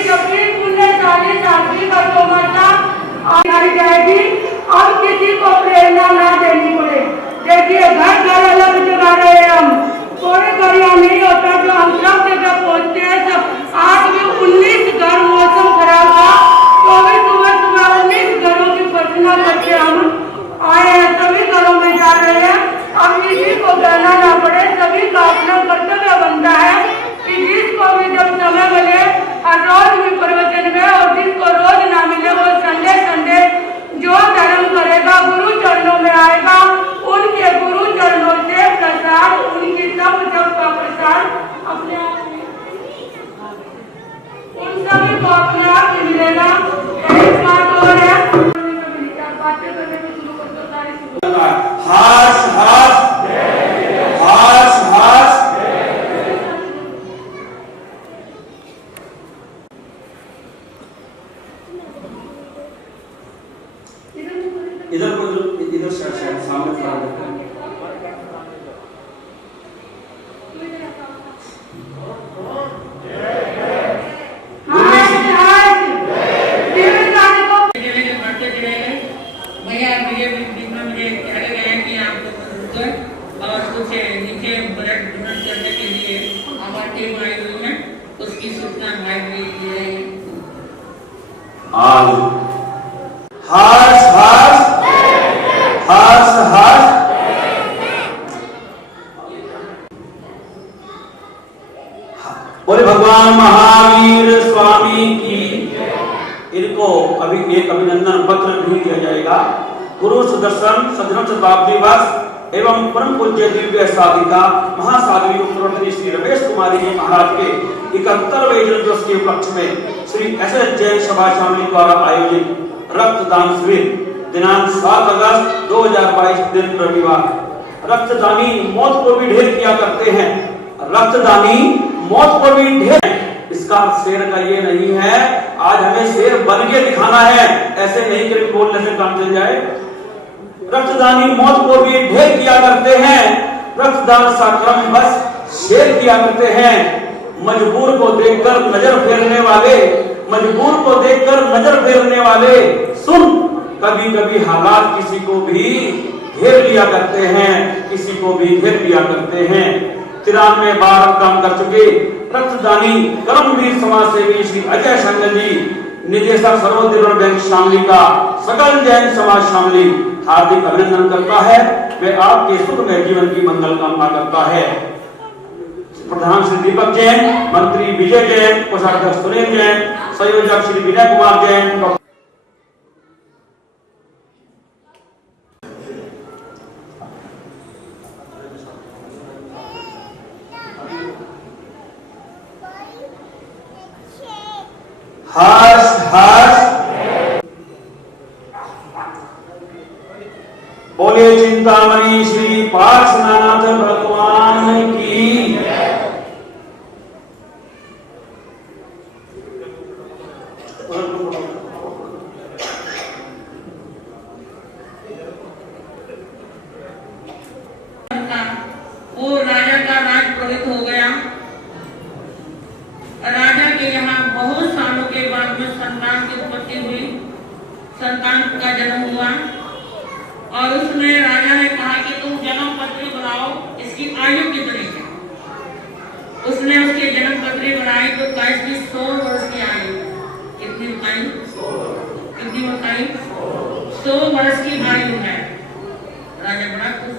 पुण्यशाली शादी का तोमाचा आई जाएगी और किसी को प्रेरणा ना देनी पड़े। देखिए घर घर अलग जगा रहे हैं हम, कोई घर यहाँ नहीं होता जो हम सब जगह पहुँचते हैं। सब आज भी 19 घर मौसम खराब था तो भी सुबह 19 घरों की प्रार्थना करके हम आए हैं, सभी घरों में जा रहे हैं। अब किसी को कहना ना पड़े, सभी का अपना कर्तव्य बनता है कि जिसको भी जब समय मिले हर रोज भी प्रवचन में, और जिसको रोज ना मिले वो संडे जो धर्म करेगा गुरु चरणों में आएगा, उनके गुरु चरणों से प्रसाद, उनकी सब का प्रसाद अपने आप उन सभी को अपने आप ही मिलेगा। एक बात और है, बातें करने में शुरू कर दो सारी। हास हास हास हास। इधर सामने खड़ा रहता है। और कुछ नीचे ब्लड डोनेट करने के लिए हमारी टीम आई हुई है, उसकी सूचना भाई भी दे रही है। हास हास हास हास। बोले भगवान महावीर स्वामी की। इनको अभी एक अभिनंदन पत्र भी दिया जाएगा। गुरु सुदर्शन सदनम शताब्दी वर्ष एवं परम पूज्य दिव्य साधिका महासाध्वी उत्तरोत्तरी श्री रमेश कुमारी जी महाराज के 71वें जन्म दिवस के उपलक्ष्य में श्री एस.एस. जैन सभा शामिल द्वारा आयोजित रक्तदान शिविर दिनांक 7 अगस्त 2022 दिन रविवार। रक्तदानी मौत को भी ढेर किया करते हैं, रक्तदानी मौत को भी ढेर। इसका शेर का ये नहीं है आज हमें शेर बन के दिखाना है, ऐसे नहीं कि बोलने से काम चल जाए। रक्तदानी मौत को भी ढेर किया करते हैं, रक्तदान सा क्रम बस शेर किया करते हैं। मजबूर को देखकर नजर फेरने वाले, मजबूर को देखकर नजर फेरने वाले, सुन कभी कभी हालात किसी को भी घेर लिया करते हैं, किसी को भी घेर लिया करते हैं। 93 बार काम कर चुके रक्तदानी कर्मवीर समाज सेवी श्री अजय शंकर जी, निदेशक सर्वोदय बैंक शामली का सकल जैन समाज शामली हार्दिक अभिनंदन करता है। वे आपके सुखमय जीवन की मंगल कामना करता है। प्रधान श्री दीपक जैन, मंत्री विजय जैन, कोषाध्यक्ष सुनील जैन, संयोजक श्री विनय कुमार जैन। हर्ष हर्ष बोले चिंतामणि श्री पार्श्वनाथ भगवान की। संतान का जन्म हुआ और उसमें राजा ने कहा कि तुम जन्म पत्री बनाओ, इसकी आयु कितनी है। उसने उसकी जन्म पत्री बनाई तो इसकी 100 वर्ष की आयु। कितनी बताई? कितनी बताई? 100 वर्ष की आयु है। राजा बड़ा खुश।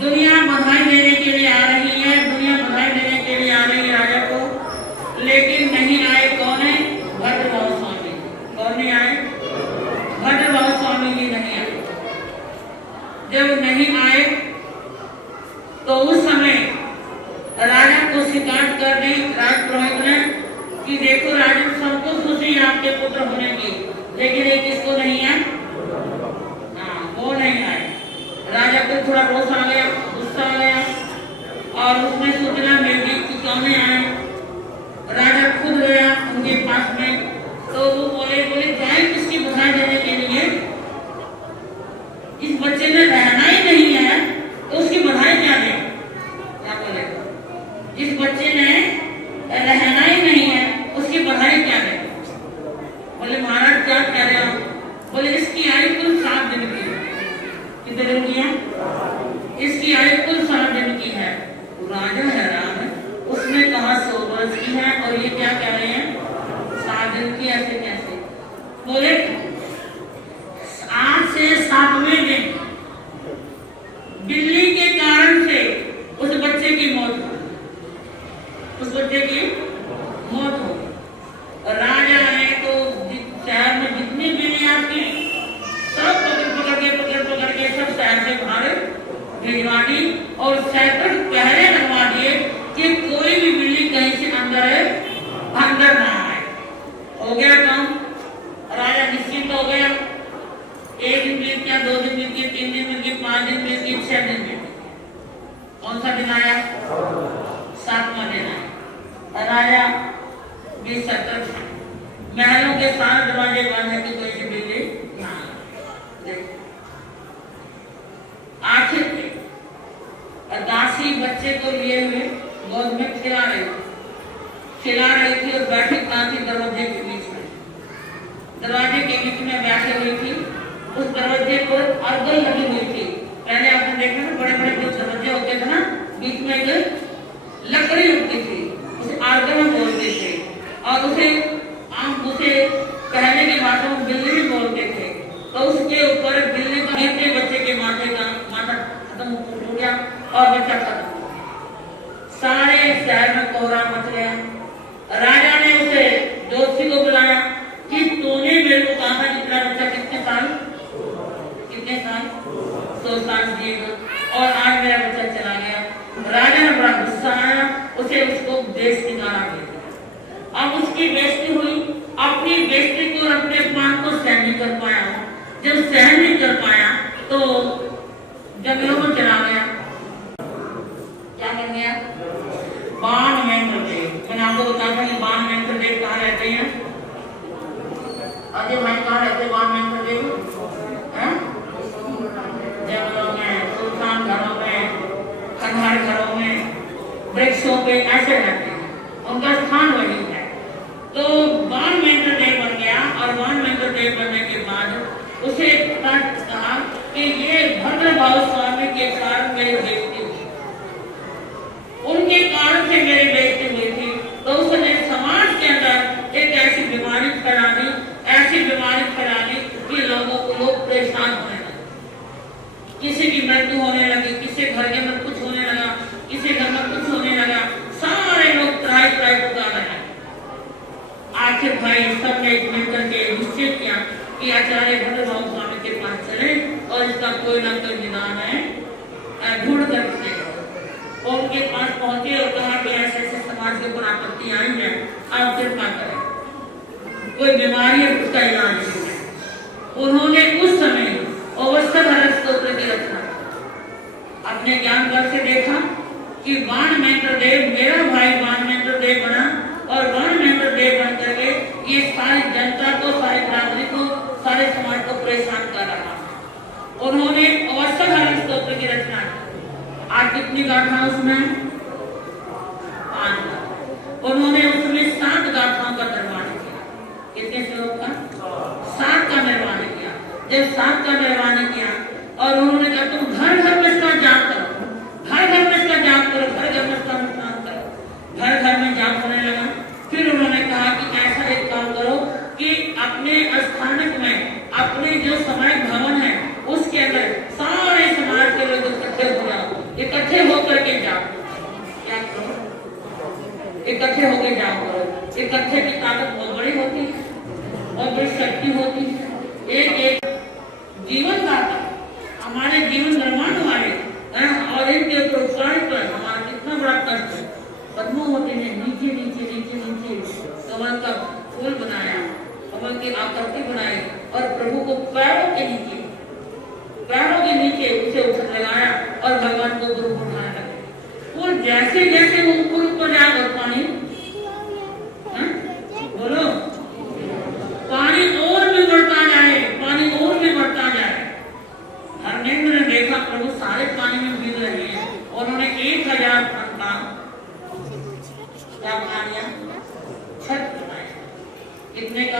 दुनिया बधाई देने के लिए आ रही है, दुनिया बधाई देने के लिए आ रही है राजा को, लेकिन नहीं आए। कौन है? भद्रभाव स्वामी। कौन नहीं आए? भद्रभाव स्वामी जी नहीं आए। जब नहीं आए तो उस समय राजा को शिकायत कर दी राजपुरोहित ने कि देखो राजा, सबको खुशी है आपके पुत्र होने की, लेकिन एक किसको नहीं है? हाँ, वो नहीं आए। राजा को थोड़ा रोष आ गया, गुस्सा आ गया और उसने सूचना मिल गई कि क्यों नहीं आए। राजा खुद गया उनके पास में, तो वो बोले जाए किसकी बधाई देने के लिए? इस बच्चे ने रहना ही नहीं है तो उसकी बधाई क्या दे? क्या बोले? जिस बच्चे ने रहना ही नहीं है उसकी बधाई क्या दे? बोले महाराज क्या कह रहे हो? बोले इसकी आयु कुल 7 दिन की है। कितने दिन की है? इसकी आयु कुल 7 दिन की है। राजा हैरान है, उसने कहा 100 वर्ष की है और ये क्या कह रहे हैं 7 दिन की, ऐसे कैसे? बोले आज से 7वें दिन बिल्ली के कारण से उस बच्चे की मौत हो, उस बच्चे की मौत हो। राजा ने तो शहर में जितनी बिल्लियां थी सब पकड़ के सब शहर से बाहर भिजवा दी और सैकड़ पहरे लगवा दिए कि कोई भी बिल्ली कहीं से अंदर ना आए। हो गया काम, राजा निश्चिंत हो गया। 1 दिन बीत गया, 2 दिन बीत गए, 3 दिन बीत गए, 5 दिन बीत गए, 6 दिन बीत गए। कौन सा दिन आया? 7वां दिन आया। राजा भी सतर्क है, महलों के सारे दरवाजे बंद है कि कोई सी बिल्ली ना आए। आखिर में दासी बच्चे को लिए हुए गोद में खिला रही थी और बैठी कहाँ थी? दरवाजे के बीच में। दरवाजे के बीच में बैठी हुई थी। उस दरवाजे पर अर्गल लगी हुई थी। पहले आपने देखा ना, बड़े बड़े जो दरवाजे होते थे ना, बीच में एक लकड़ी होती थी, उसे अर्गल बोलते थे और उसे कहने के बाद हम बिल्ली भी बोलते थे। तो उसके ऊपर बिल्ली को गिरते बच्चे के माथा खत्म हो गया और बच्चा खत्म। सारे शहर में कोहरा मच गया। राजा ने उसे जोशी को बुलाया कि तूने मेरे को कहा था जितना बच्चा कितने साल 100 साल जिएगा और आज मेरा बच्चा चला गया। राजा ने बड़ा गुस्सा आया, उसको देश निकाला गया। अब उसकी बेइज्जती हुई, अपनी बेइज्जती को और अपने अपमान को सहन नहीं कर पाया। जब सहन नहीं कर पाया तो जंगलों में चला गया। क्या कर गया? बाण महेंद्र देव। मैंने आपको बताया था कि बाण महेंद्र देव कहाँ रहते हैं? अजय भाई कहाँ रहते? बाण महेंद्र देव जंगलों में, सुल्तान घरों में, खंडहर घरों में, वृक्षों पे ऐसे रहते हैं। उनका स्थान वही है। तो बाण महेंद्र देव बन गया और बाण महेंद्र देव बनने के बाद उसे कहा कि ये भद्रभाव स्वामी के कारण मेरी बेइज्जती हुई, उनके कारण से मेरी बेइज्जती हुई थी। तो उसने समाज के अंदर एक ऐसी बीमारी फैला दी कि लोगों को लोग परेशान होने लगे। किसी की मृत्यु होने लगी, किसी घर के अंदर कुछ होने लगा, किसी घर में कुछ होने लगा, सारे लोग त्राही पुकार रहे हैं। आखिर भाई सब ने मिलकर के निश्चय किया कि आचार्य भद्रभाव स्वामी के पास चले और इसका कोई ना कोई निदान है ढूंढ कर और उनके पास पहुंचे और कहा कि ऐसे ऐसे समाज के ऊपर आपत्ति आई है, आप कृपा करें, कोई बीमारी है उसका इलाज नहीं है। उन्होंने उस समय अवस्था स्तोत्र की रचना अपने ज्ञान बल से देखा कि बाण महेंद्र देव, मेरा भाई बाण महेंद्र देव बना और बाण महेंद्र देव बन करके ये सारी जनता को, सारी बरादरी को, सारे समाज को परेशान कर रहा है। उन्होंने अवस्था स्तोत्र की रचना की। आज कितनी गाथा उसमें? 5। उन्होंने उसमें 7 गाथाओं का निर्माण किया। कितने श्लोक का? 7 का निर्माण देव 7 का मेहरबानी किया और उन्होंने कहा तुम घर घर में इसका जाप करो, घर घर में इसका जाप करो, घर घर में इसका अनुष्ठान करो। घर घर में जाप होने लगा। फिर उन्होंने कहा कि ऐसा एक काम करो कि अपने स्थानक में अपने जो समाज भवन है उसके अंदर सारे समाज के लोग इकट्ठे हो जाओ, इकट्ठे होकर के जाओ। क्या करो? इकट्ठे होकर जाओ करो। इकट्ठे की ताकत बहुत बड़ी होती है और बड़ी शक्ति होती है। एक जीवन दाता हमारे जीवन निर्माण वाले और इनके प्रोत्साहित पर हमारा कितना बड़ा कष्ट है। पद्मों होते हैं नीचे नीचे नीचे नीचे कमल का फूल बनाया, कमल की आकृति बनाई और प्रभु को पैरों के नीचे उसे उठा लगाया और भगवान को गुरु उठाने लगे। फूल जैसे जैसे वो ऊपर ऊपर जाएगा पानी बोलो पानी और भी बढ़ता जाए, पानी और भी बढ़ता जाए। धर्मेंद्र ने देखा प्रभु सारे पानी में भीग रहे हैं। उन्होंने 1000 फन का क्या बना लिया? छत बनाया। कितने का?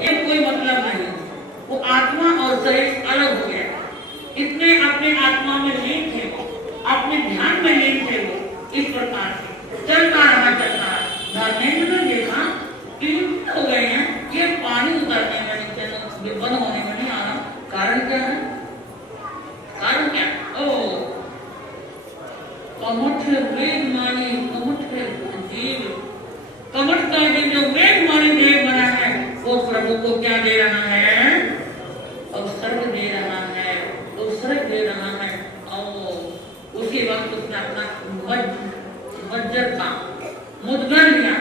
एक कोई मतलब नहीं, वो आत्मा और शरीर अलग हो गया। इतने अपने आत्मा में लीन थे, अपने ध्यान में लीन थे। वो इस प्रकार से चलता रहा। धर्मेंद्र ने देखा कि हो गए हैं, ये पानी उतरने में नहीं, बंद होने में नहीं आ रहा। कारण क्या है? कारण क्या? ओ कमठ वेद मानी, कमठ जीव, कमठ का जो वेद मानी देव बना है वो प्रभु को क्या दे रहा है? अवसर्ग दे रहा है, अवसर्ग दे रहा है। और उसी वक्त उसने अपना वज्र का मुद्गर लिया,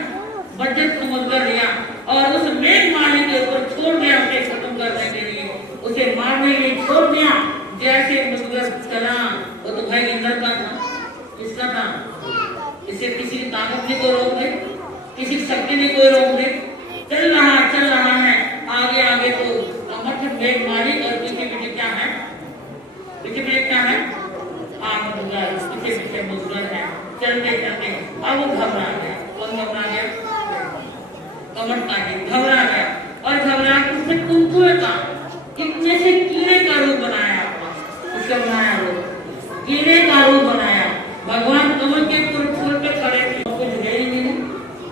वज्र का मुद्गर लिया और उस मेघ माली के ऊपर छोड़ दिया उसे खत्म करने के लिए, उसे मारने के लिए छोड़ दिया। जैसे मुद्गर चला वो तो भाई इंद्र का था, इसका था। इसे किसी की ताकत नहीं कोई रोक दे, किसी की शक्ति नहीं कोई रोक दे। चल रहा है आगे आगे तो कमठ मेघ माली और पीछे पीछे क्या है? पीछे पीछे क्या है? मुद्गर, पीछे पीछे मुद्गर है। चलते चलते अब वो घबरा गया। कौन घबरा गया? कमठ का घबरा गया और घबरा के उसने कुंकुए का जैसे कीड़े का रूप बनाया। उसका बनाया रूप कीड़े का रूप बनाया। भगवान कमल के फूल पे खड़े थे, कुछ है ही नहीं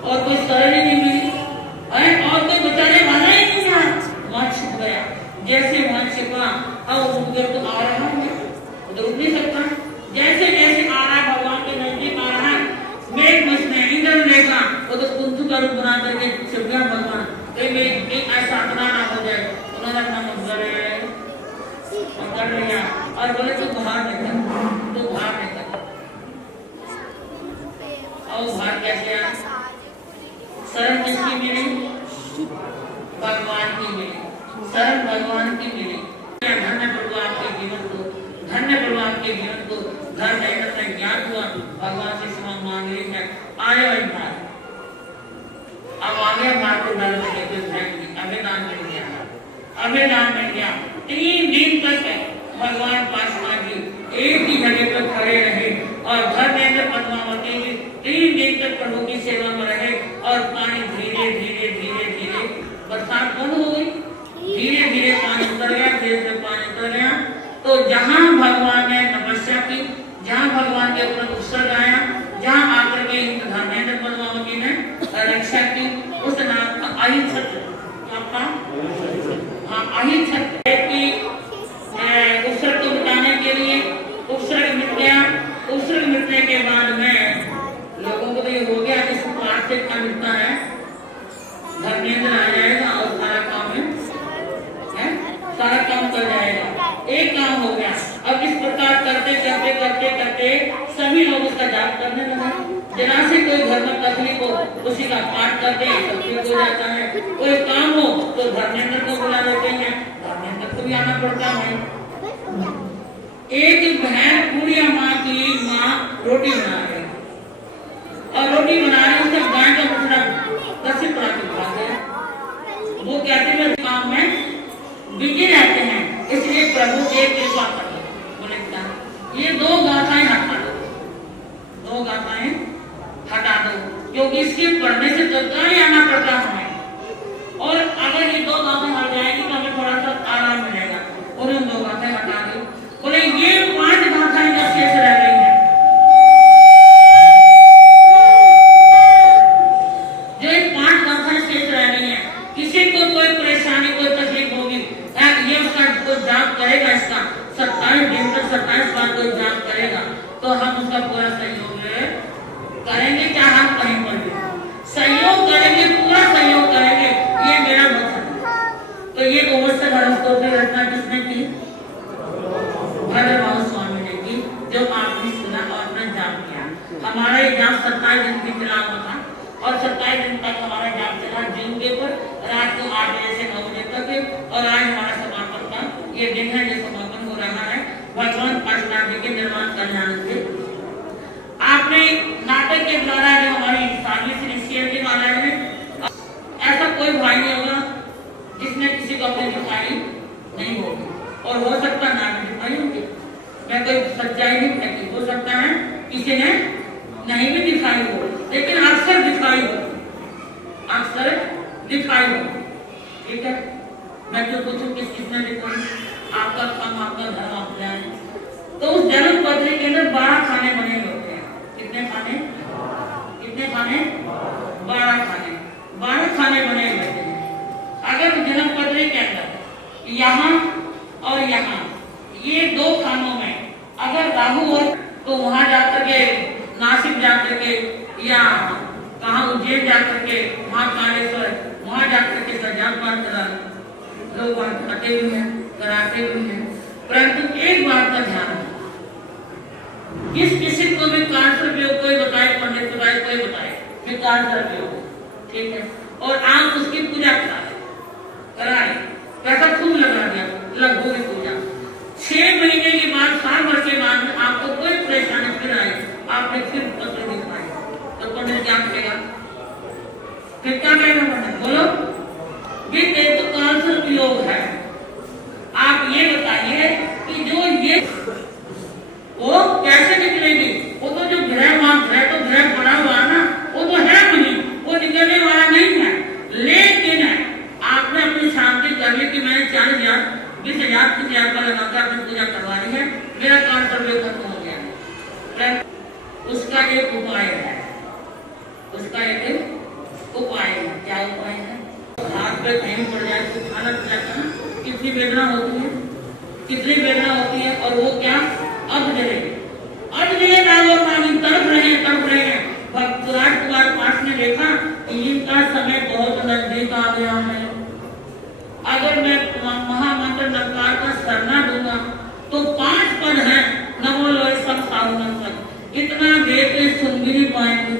और कोई शरण ही नहीं मिली और कोई बचाने वाला ही नहीं था। वहां छिप गया। जैसे वहां छिपा अब उधर तो आ रहा है, उधर उठ नहीं सकता। जैसे जैसे आ रहा भगवान के नजदीक आ रहा है, मेघ मछने इंद्र ने देखा वो तो कुंतु का रूप बना करके छिप गया भगवान। एक ऐसा अपना ना हो जाए। उन्होंने अपना मुद्गर पकड़ लिया और बोले तू बाहर निकल, तू बाहर निकल। और बाहर कैसे आया? शरण किसकी मिली? भगवान की मिली, शरण भगवान की मिली। धन्य प्रभु आपके जीवन को, धन्य प्रभु आपके जीवन को। घर जाकर से ज्ञान हुआ भगवान से क्षमा मांग रही है। आया एक बार अब आगे मार को डर में लेते अभिदान मिल गया, अभिदान मिल गया। 3 दिन तक भगवान पार्श्वनाथ जी एक ही जगह पर खड़े रहे और घर में अंदर पद्मावती जी 3 दिन तक प्रभु की सेवा में रहे और पानी धीरे धीरे धीरे धीरे बरसात बंद हो गई। धीरे धीरे पानी उतर गया, धीरे धीरे पानी उतर गया। तो जहाँ भगवान ने तपस्या की, जहाँ भगवान के ऊपर उत्सर्ग आया, जहाँ आकर के धर्मेंद्र पद्मावती ने रक्षा की, उस नाम का अहिछत्र, आपका हाँ अहिछत्र की उत्सर्ग को मिटाने के लिए उत्सर्ग मिट गया। उत्सर्ग मिटने के बाद में लोगों को तो ये हो गया कि पाठ से क्या मिटता है? धर्मेंद्र आ जाएगा और सारा काम है सारा काम कर जाएगा। एक काम हो गया। अब इस प्रकार करते करते करते करते सभी लोग उसका जाप करने लगे। जरा से कोई घर में तकलीफ हो उसी का पाठ करते सब ठीक हो जाता है। कोई काम हो तो धर्मेंद्र को बुला लेते हैं, धर्मेंद्र को भी आना पड़ता है। एक बहन पूरी माँ की माँ रोटी बना रही और रोटी बना रही उससे गाय का बछड़ा कसी पड़ा के खा गया। वो कहते हैं काम में बिजी रहते हैं, इसलिए प्रभु एक कृपा करो। बोले क्या? ये 2 गाथाएं हटा दो, 2 गाथाएं हटा दो, क्योंकि इसके पढ़ने से तो कहीं आना पड़ता हमें। और अगर ये 2 गाथाएं हट जाएंगी तो हमें थोड़ा सा आराम मिलेगा। जाप 27 दिन की चला हुआ था और 27 दिन तक हमारा जाप चला जून के ऊपर रात को 8 बजे से 9 बजे तक। और आज हमारा समापन का ये दिन है, जो समापन हो रहा है भगवान पार्श्वनाथ जी के निर्माण कल्याण से। आपने नाटक के द्वारा जो हमारी साधवी श्री शेर जी महाराज ने, ऐसा कोई भाई नहीं होगा जिसने किसी को अपनी दिखाई नहीं होगी, और हो सकता ना भी दिखाई होगी। मैं कोई सच्चाई नहीं कहती, हो सकता है किसी ने नहीं भी दिखाई हो, लेकिन अक्सर दिखाई हो, अक्सर दिखाई हो। ठीक है, मैं जो पूछूं किसने दिखाई, आपका काम आपका धर्म आप जाने। तो उस जन्म पत्री के अंदर 12 खाने बने होते हैं। कितने खाने? कितने खाने? 12 खाने। 12 खाने बने हुए हैं। अगर जन्म पत्री के अंदर यहाँ और यहाँ ये 2 खानों में अगर राहु हो तो वहां जाकर के नासिक जाकर के या कहा उज्जैन जाकर के महाकालेश्वर वहां जाकर के सजापात करा लोग खाते भी हैं, कराते भी हैं। परंतु एक बात का ध्यान है, किसी को भी कैंसर योग कोई बताए, पंडित बताए, कोई बताए कि कैंसर योग, ठीक है, और आप उसकी पूजा कराए, पैसा खूब लगा दिया, लगभग की पूजा 6 महीने के बाद, साल भर के बाद आपको कोई परेशानी फिर आए, आपने फिर पत्र दिखाए, तो पंडित क्या करेगा? फिर क्या करेगा पंडित? बोलो, ये तो कैंसर योग है। आप ये बताइए कि जो ये वो कैसे निकलेगी? वो तो जो ग्रह वहां ग्रह तो ग्रह पड़ा हुआ ना, वो तो है नहीं, वो निकलने वाला नहीं है। लेकिन आपने अपनी शांति कर ली कि मैंने 40,000 20,000 30,000 का लगाकर अपनी पूजा करवा रही है, मेरा कर्तव्य खत्म हो गया। उसका एक उपाय है, उसका एक उपाय है। क्या उपाय है? हाथ पे कहीं पड़ जाए तो खाना खिलाता ना, कितनी वेदना होती है, कितनी वेदना होती है, और वो क्या अब जले नागोर नागिन तड़प रहे हैं। भक्त राजकुमार पास ने देखा कि इनका समय बहुत नजदीक आ गया है। अगर मैं महामंत्र नमकार का सरना दूंगा तो 5 पद है, नमो लोय सब साधुनम तक, इतना देते सुन भी नहीं पाएंगे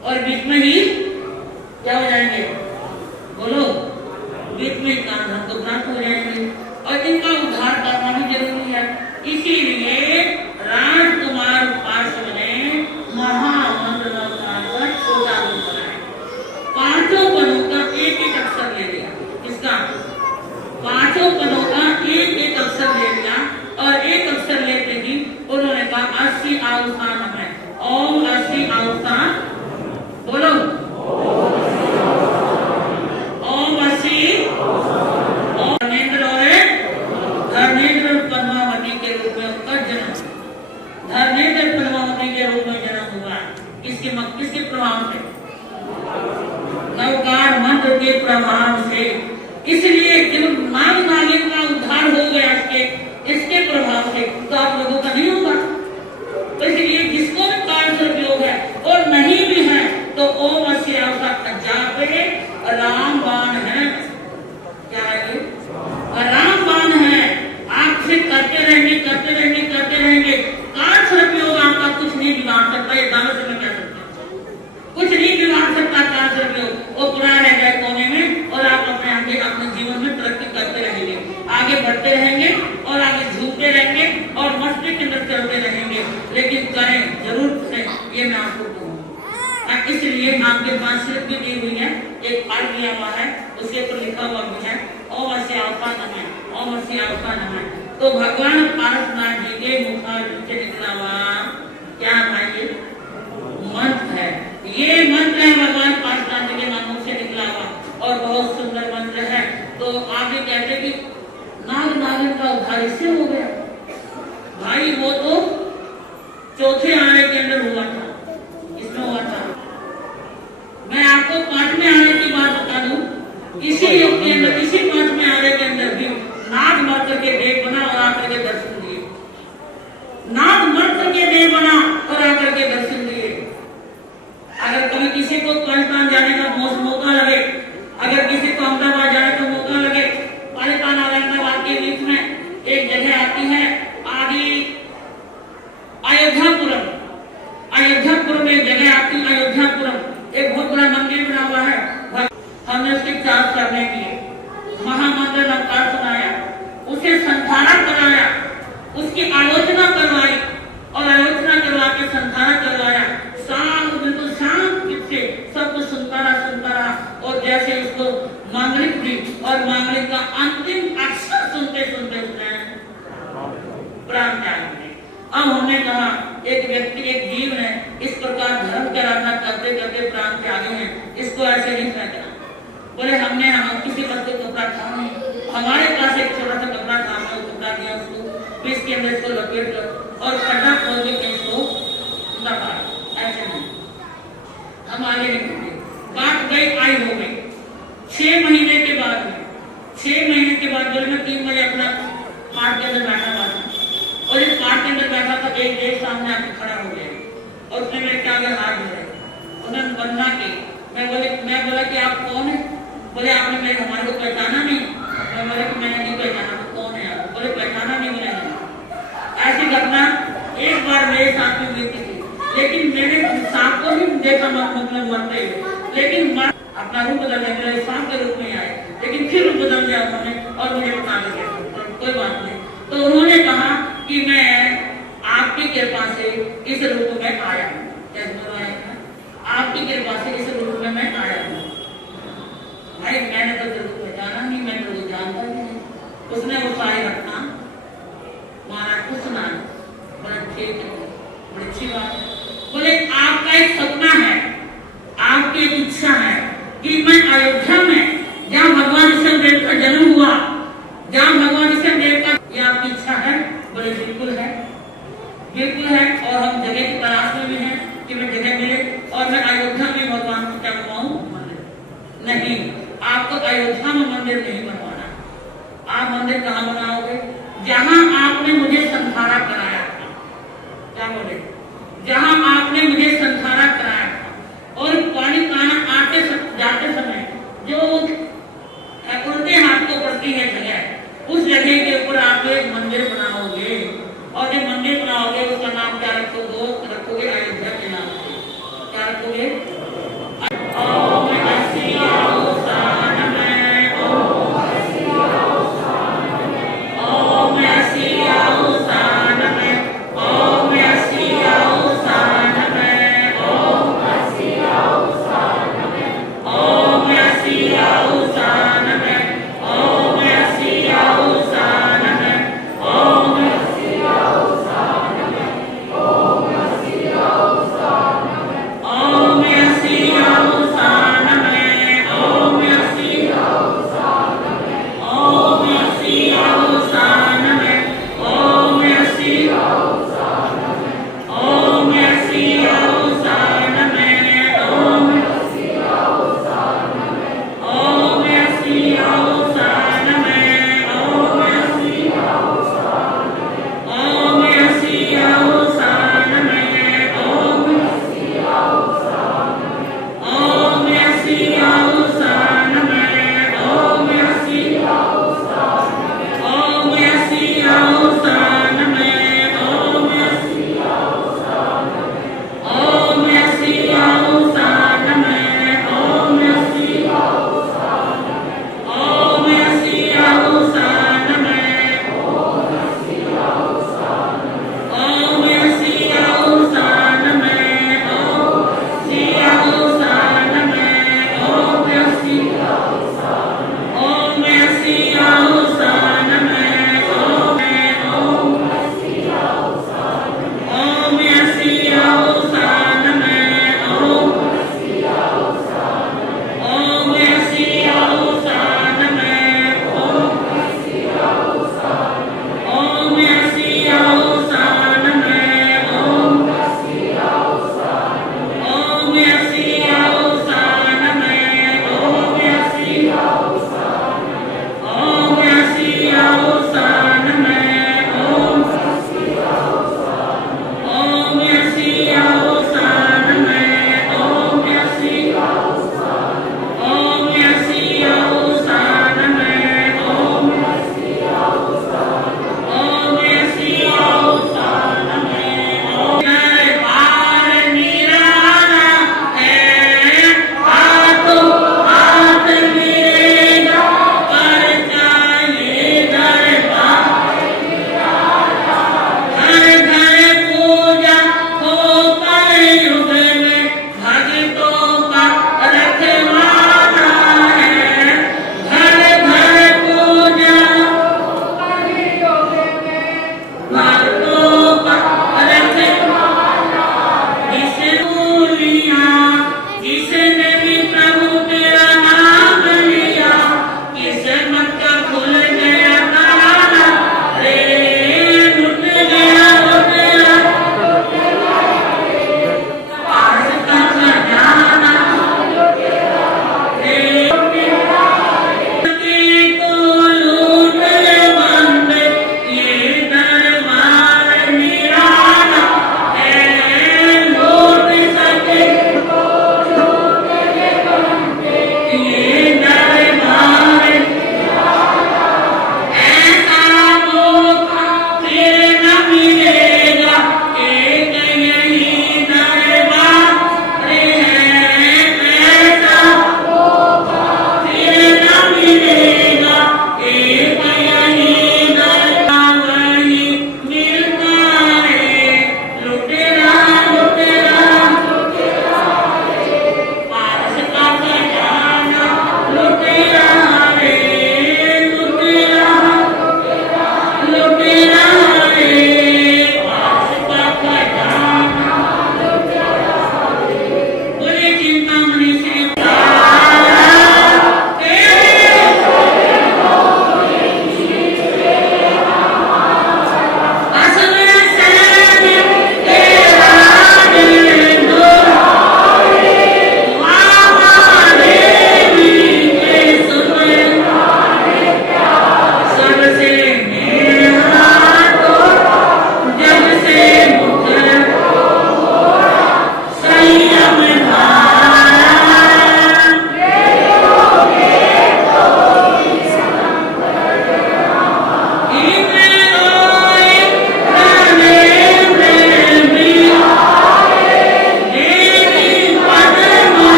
और बीच में ही क्या हो जाएंगे? बोलो, बीच में काम हमको प्राप्त हो जाएंगे और इनका उद्धार करना भी जरूरी है। इसीलिए राजकुमार पार्षद ने महामंत्र नमकार का छोटा रूप बनाया, 5 पदों का एक अक्षर ले लिया। इसका 5 पदों का एक अक्षर ले लिया और एक अक्षर लेते ही उन्होंने कहा 80 आउसान है। ओम 80 आउसान, बोलो ओम 80। धर्मेंद्र पद्मावती के रूप में उनका जन्म, धर्मेंद्र पद्मावती के रूप में जन्म हुआ। किसके प्रभाव से? नवकार मंत्र के प्रभाव से। इसलिए जब नाग नागिन का उद्धार हो गया इसके प्रभाव से, तो आप लोगों का नहीं होगा। तो इसलिए जिसको भी कैंसर योग है और नहीं भी है तो ओम अस्यासा जापे रामबाण है। क्या है? रामबाण है। आप से करते रहेंगे कैंसर योग आपका कुछ नहीं बिगाड़ सकता। ये दावे से मैं कह सकता हूँ, कुछ नहीं बिगाड़ सकता कैंसर योग। वो पूरा रह जाए कोने में और आप अपने जीवन में तरक्की करते रहेंगे, आगे बढ़ते रहेंगे और आगे झूमते रहेंगे और मस्ती के अंदर चलते रहेंगे। लेकिन करें जरूर करें, ये मैं आपको कहूँ। इसलिए आपके पास सिर्फ भी दी हुई है, एक फल दिया हुआ है, उसके ऊपर लिखा हुआ भी है ओम अस्यासा नमः, ओम अस्यासा नमः। तो भगवान पार्श्वनाथ जी के मुख से निकला हुआ क्या भाई? मंत्र है। ये मंत्र है भगवान पार्श्वनाथ जी के मुख से निकला हुआ और बहुत सुंदर मंत्र है। तो आप ये कहते कि नाग नागिन का उद्धार इससे हो गया। भाई वो तो चौथे आने के अंदर हुआ था, इसमें हुआ था। मैं आपको 5वें आने की बात बता दूं, इसी युग के अंदर, इसी 5वें आने के अंदर भी नाग मर करके देव बना और आकर के दर्शन दिए। नाग मर करके देव बना और आकर के दर्शन जैसे उसको मांगलिक भी और मांगलिक का अंतिम अक्षर सुनते सुनते उसने प्राण त्याग दिए। अब हमने कहा एक व्यक्ति एक जीव ने इस प्रकार धर्म की आराधना करते करते प्राण त्यागे हैं, इसको ऐसे नहीं फेंकना। बोले हमने किसी पर कोई कपड़ा था नहीं, हमारे पास एक छोटा सा कपड़ा था, हमने कपड़ा दिया उसको, फिर इसके अंदर इसको लपेट कर और खड्डा खोल के इसको दबा, ऐसे नहीं। हम आगे नहीं बढ़े, बात गई आई हो गई। 6 महीने के बाद में 6 महीने के बाद बोले मैं 3 बजे अपना पार्ट के अंदर बैठा था और इस पार्ट के अंदर बैठा था, एक देश सामने आके खड़ा हो गया और उसने मेरे आगे हाथ धरे, उन्होंने वंदना की। मैं बोला कि आप कौन है? बोले आपने मेरे हमारे को पहचाना नहीं। मैं बोला कि मैंने नहीं पहचाना, तो कौन है आप? बोले पहचाना नहीं मैंने। ऐसी घटना एक बार मेरे साथ में बीती थी, लेकिन मैंने सांप को भी देखा मतलब मरते हुए, लेकिन अपना रूप बदलने के लिए सांप के रूप में आए, लेकिन फिर रूप बदल दिया उन्होंने और मुझे बता दिया कोई बात नहीं। तो उन्होंने कहा कि मैं आपकी कृपा से इस रूप में आया हूँ, आपकी कृपा से इस रूप में मैं आया हूँ। भाई मैंने तो रूप पहचाना नहीं, मैंने तो जानता ही नहीं। उसने वो सारी घटना महाराज को सुना, बड़ा ठीक है, बड़ी अच्छी बात है। बोले आपका एक सपना है, आपकी एक इच्छा है कि मैं अयोध्या में जहाँ भगवान ऋषभदेव का जन्म हुआ, जहाँ भगवान ऋषभदेव का, ये आपकी इच्छा है? बोले बिल्कुल है, बिल्कुल है। और हम जगह की तलाश में भी हैं कि मैं जगह मिले और मैं अयोध्या में भगवान को क्या बनवाऊं? नहीं, आपको अयोध्या में मंदिर नहीं बनवाना। आप मंदिर कहाँ बनाओगे? जहाँ आपने मुझे संधारा कराया था। क्या बोले? जहाँ आपने मुझे संधारा कराया था और पानी पाना आते जाते समय जो उल्टे हाथ को पड़ती है जगह, उस जगह के ऊपर आप एक मंदिर बनाओगे और जब मंदिर बनाओगे उसका नाम क्या रखोगे? अयोध्या के नाम से। क्या रखोगे? ओम Om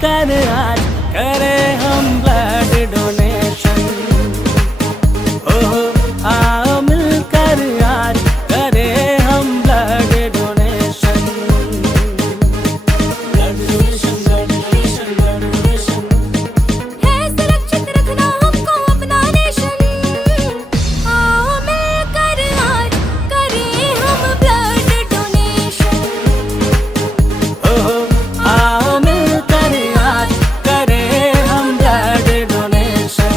मिलकर आज करें हम ब्लड डोनेशन। ओह आओ मिलकर आज करें हम blood donation. Blood donation, blood donation, blood donation. है सुरक्षित रखना हमको अपना नेशन। आओ मिलकर आज करें हम ब्लड डोनेशन। ओह आओ मिलकर आज करें हम ब्लड डोनेशन।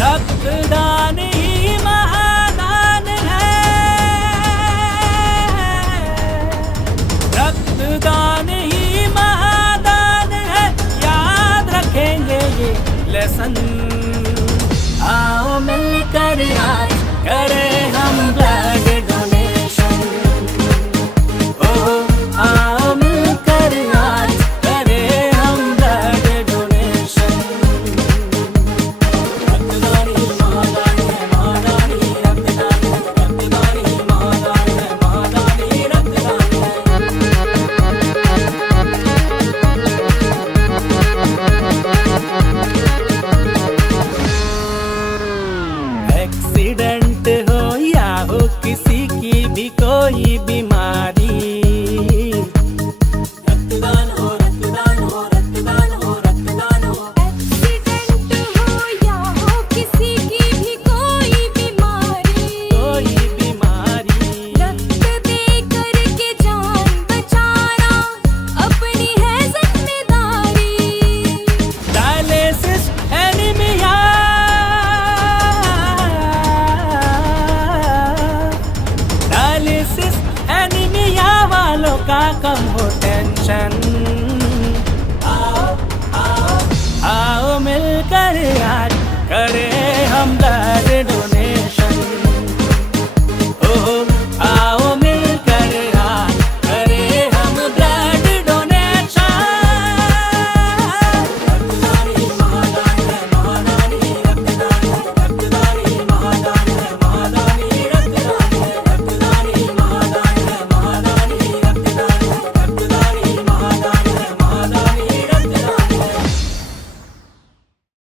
रक्तदान ही महादान है। रक्तदान ही महादान है, याद रखेंगे ये लेसन। आओ मिलकर आज करें हम ब्लड डोनेशन। ओह आओ मिलकर आज करें हम ब्लड डोनेशन। रक्तदान ही महादान है, महादान ही रक्तदान है। रक्तदान ही महादान है, महादान ही रक्तदान है। एक्सीडेंट हो या हो किसी की भी कोई बीमारी, रक्तदान हो, रक्तदान हो, रक्तदान हो, रक्तदान हो। एक्सीडेंट हो या हो किसी की भी कोई बीमारी, कोई बीमारी रक्त दे करके जान बचाना अपनी है जिम्मेदारी। डायलिसिस एनीमिया, डायलिसिस एनीमिया वालों का कम हो टेंशन। आओ आओ आओ मिलकर आज करें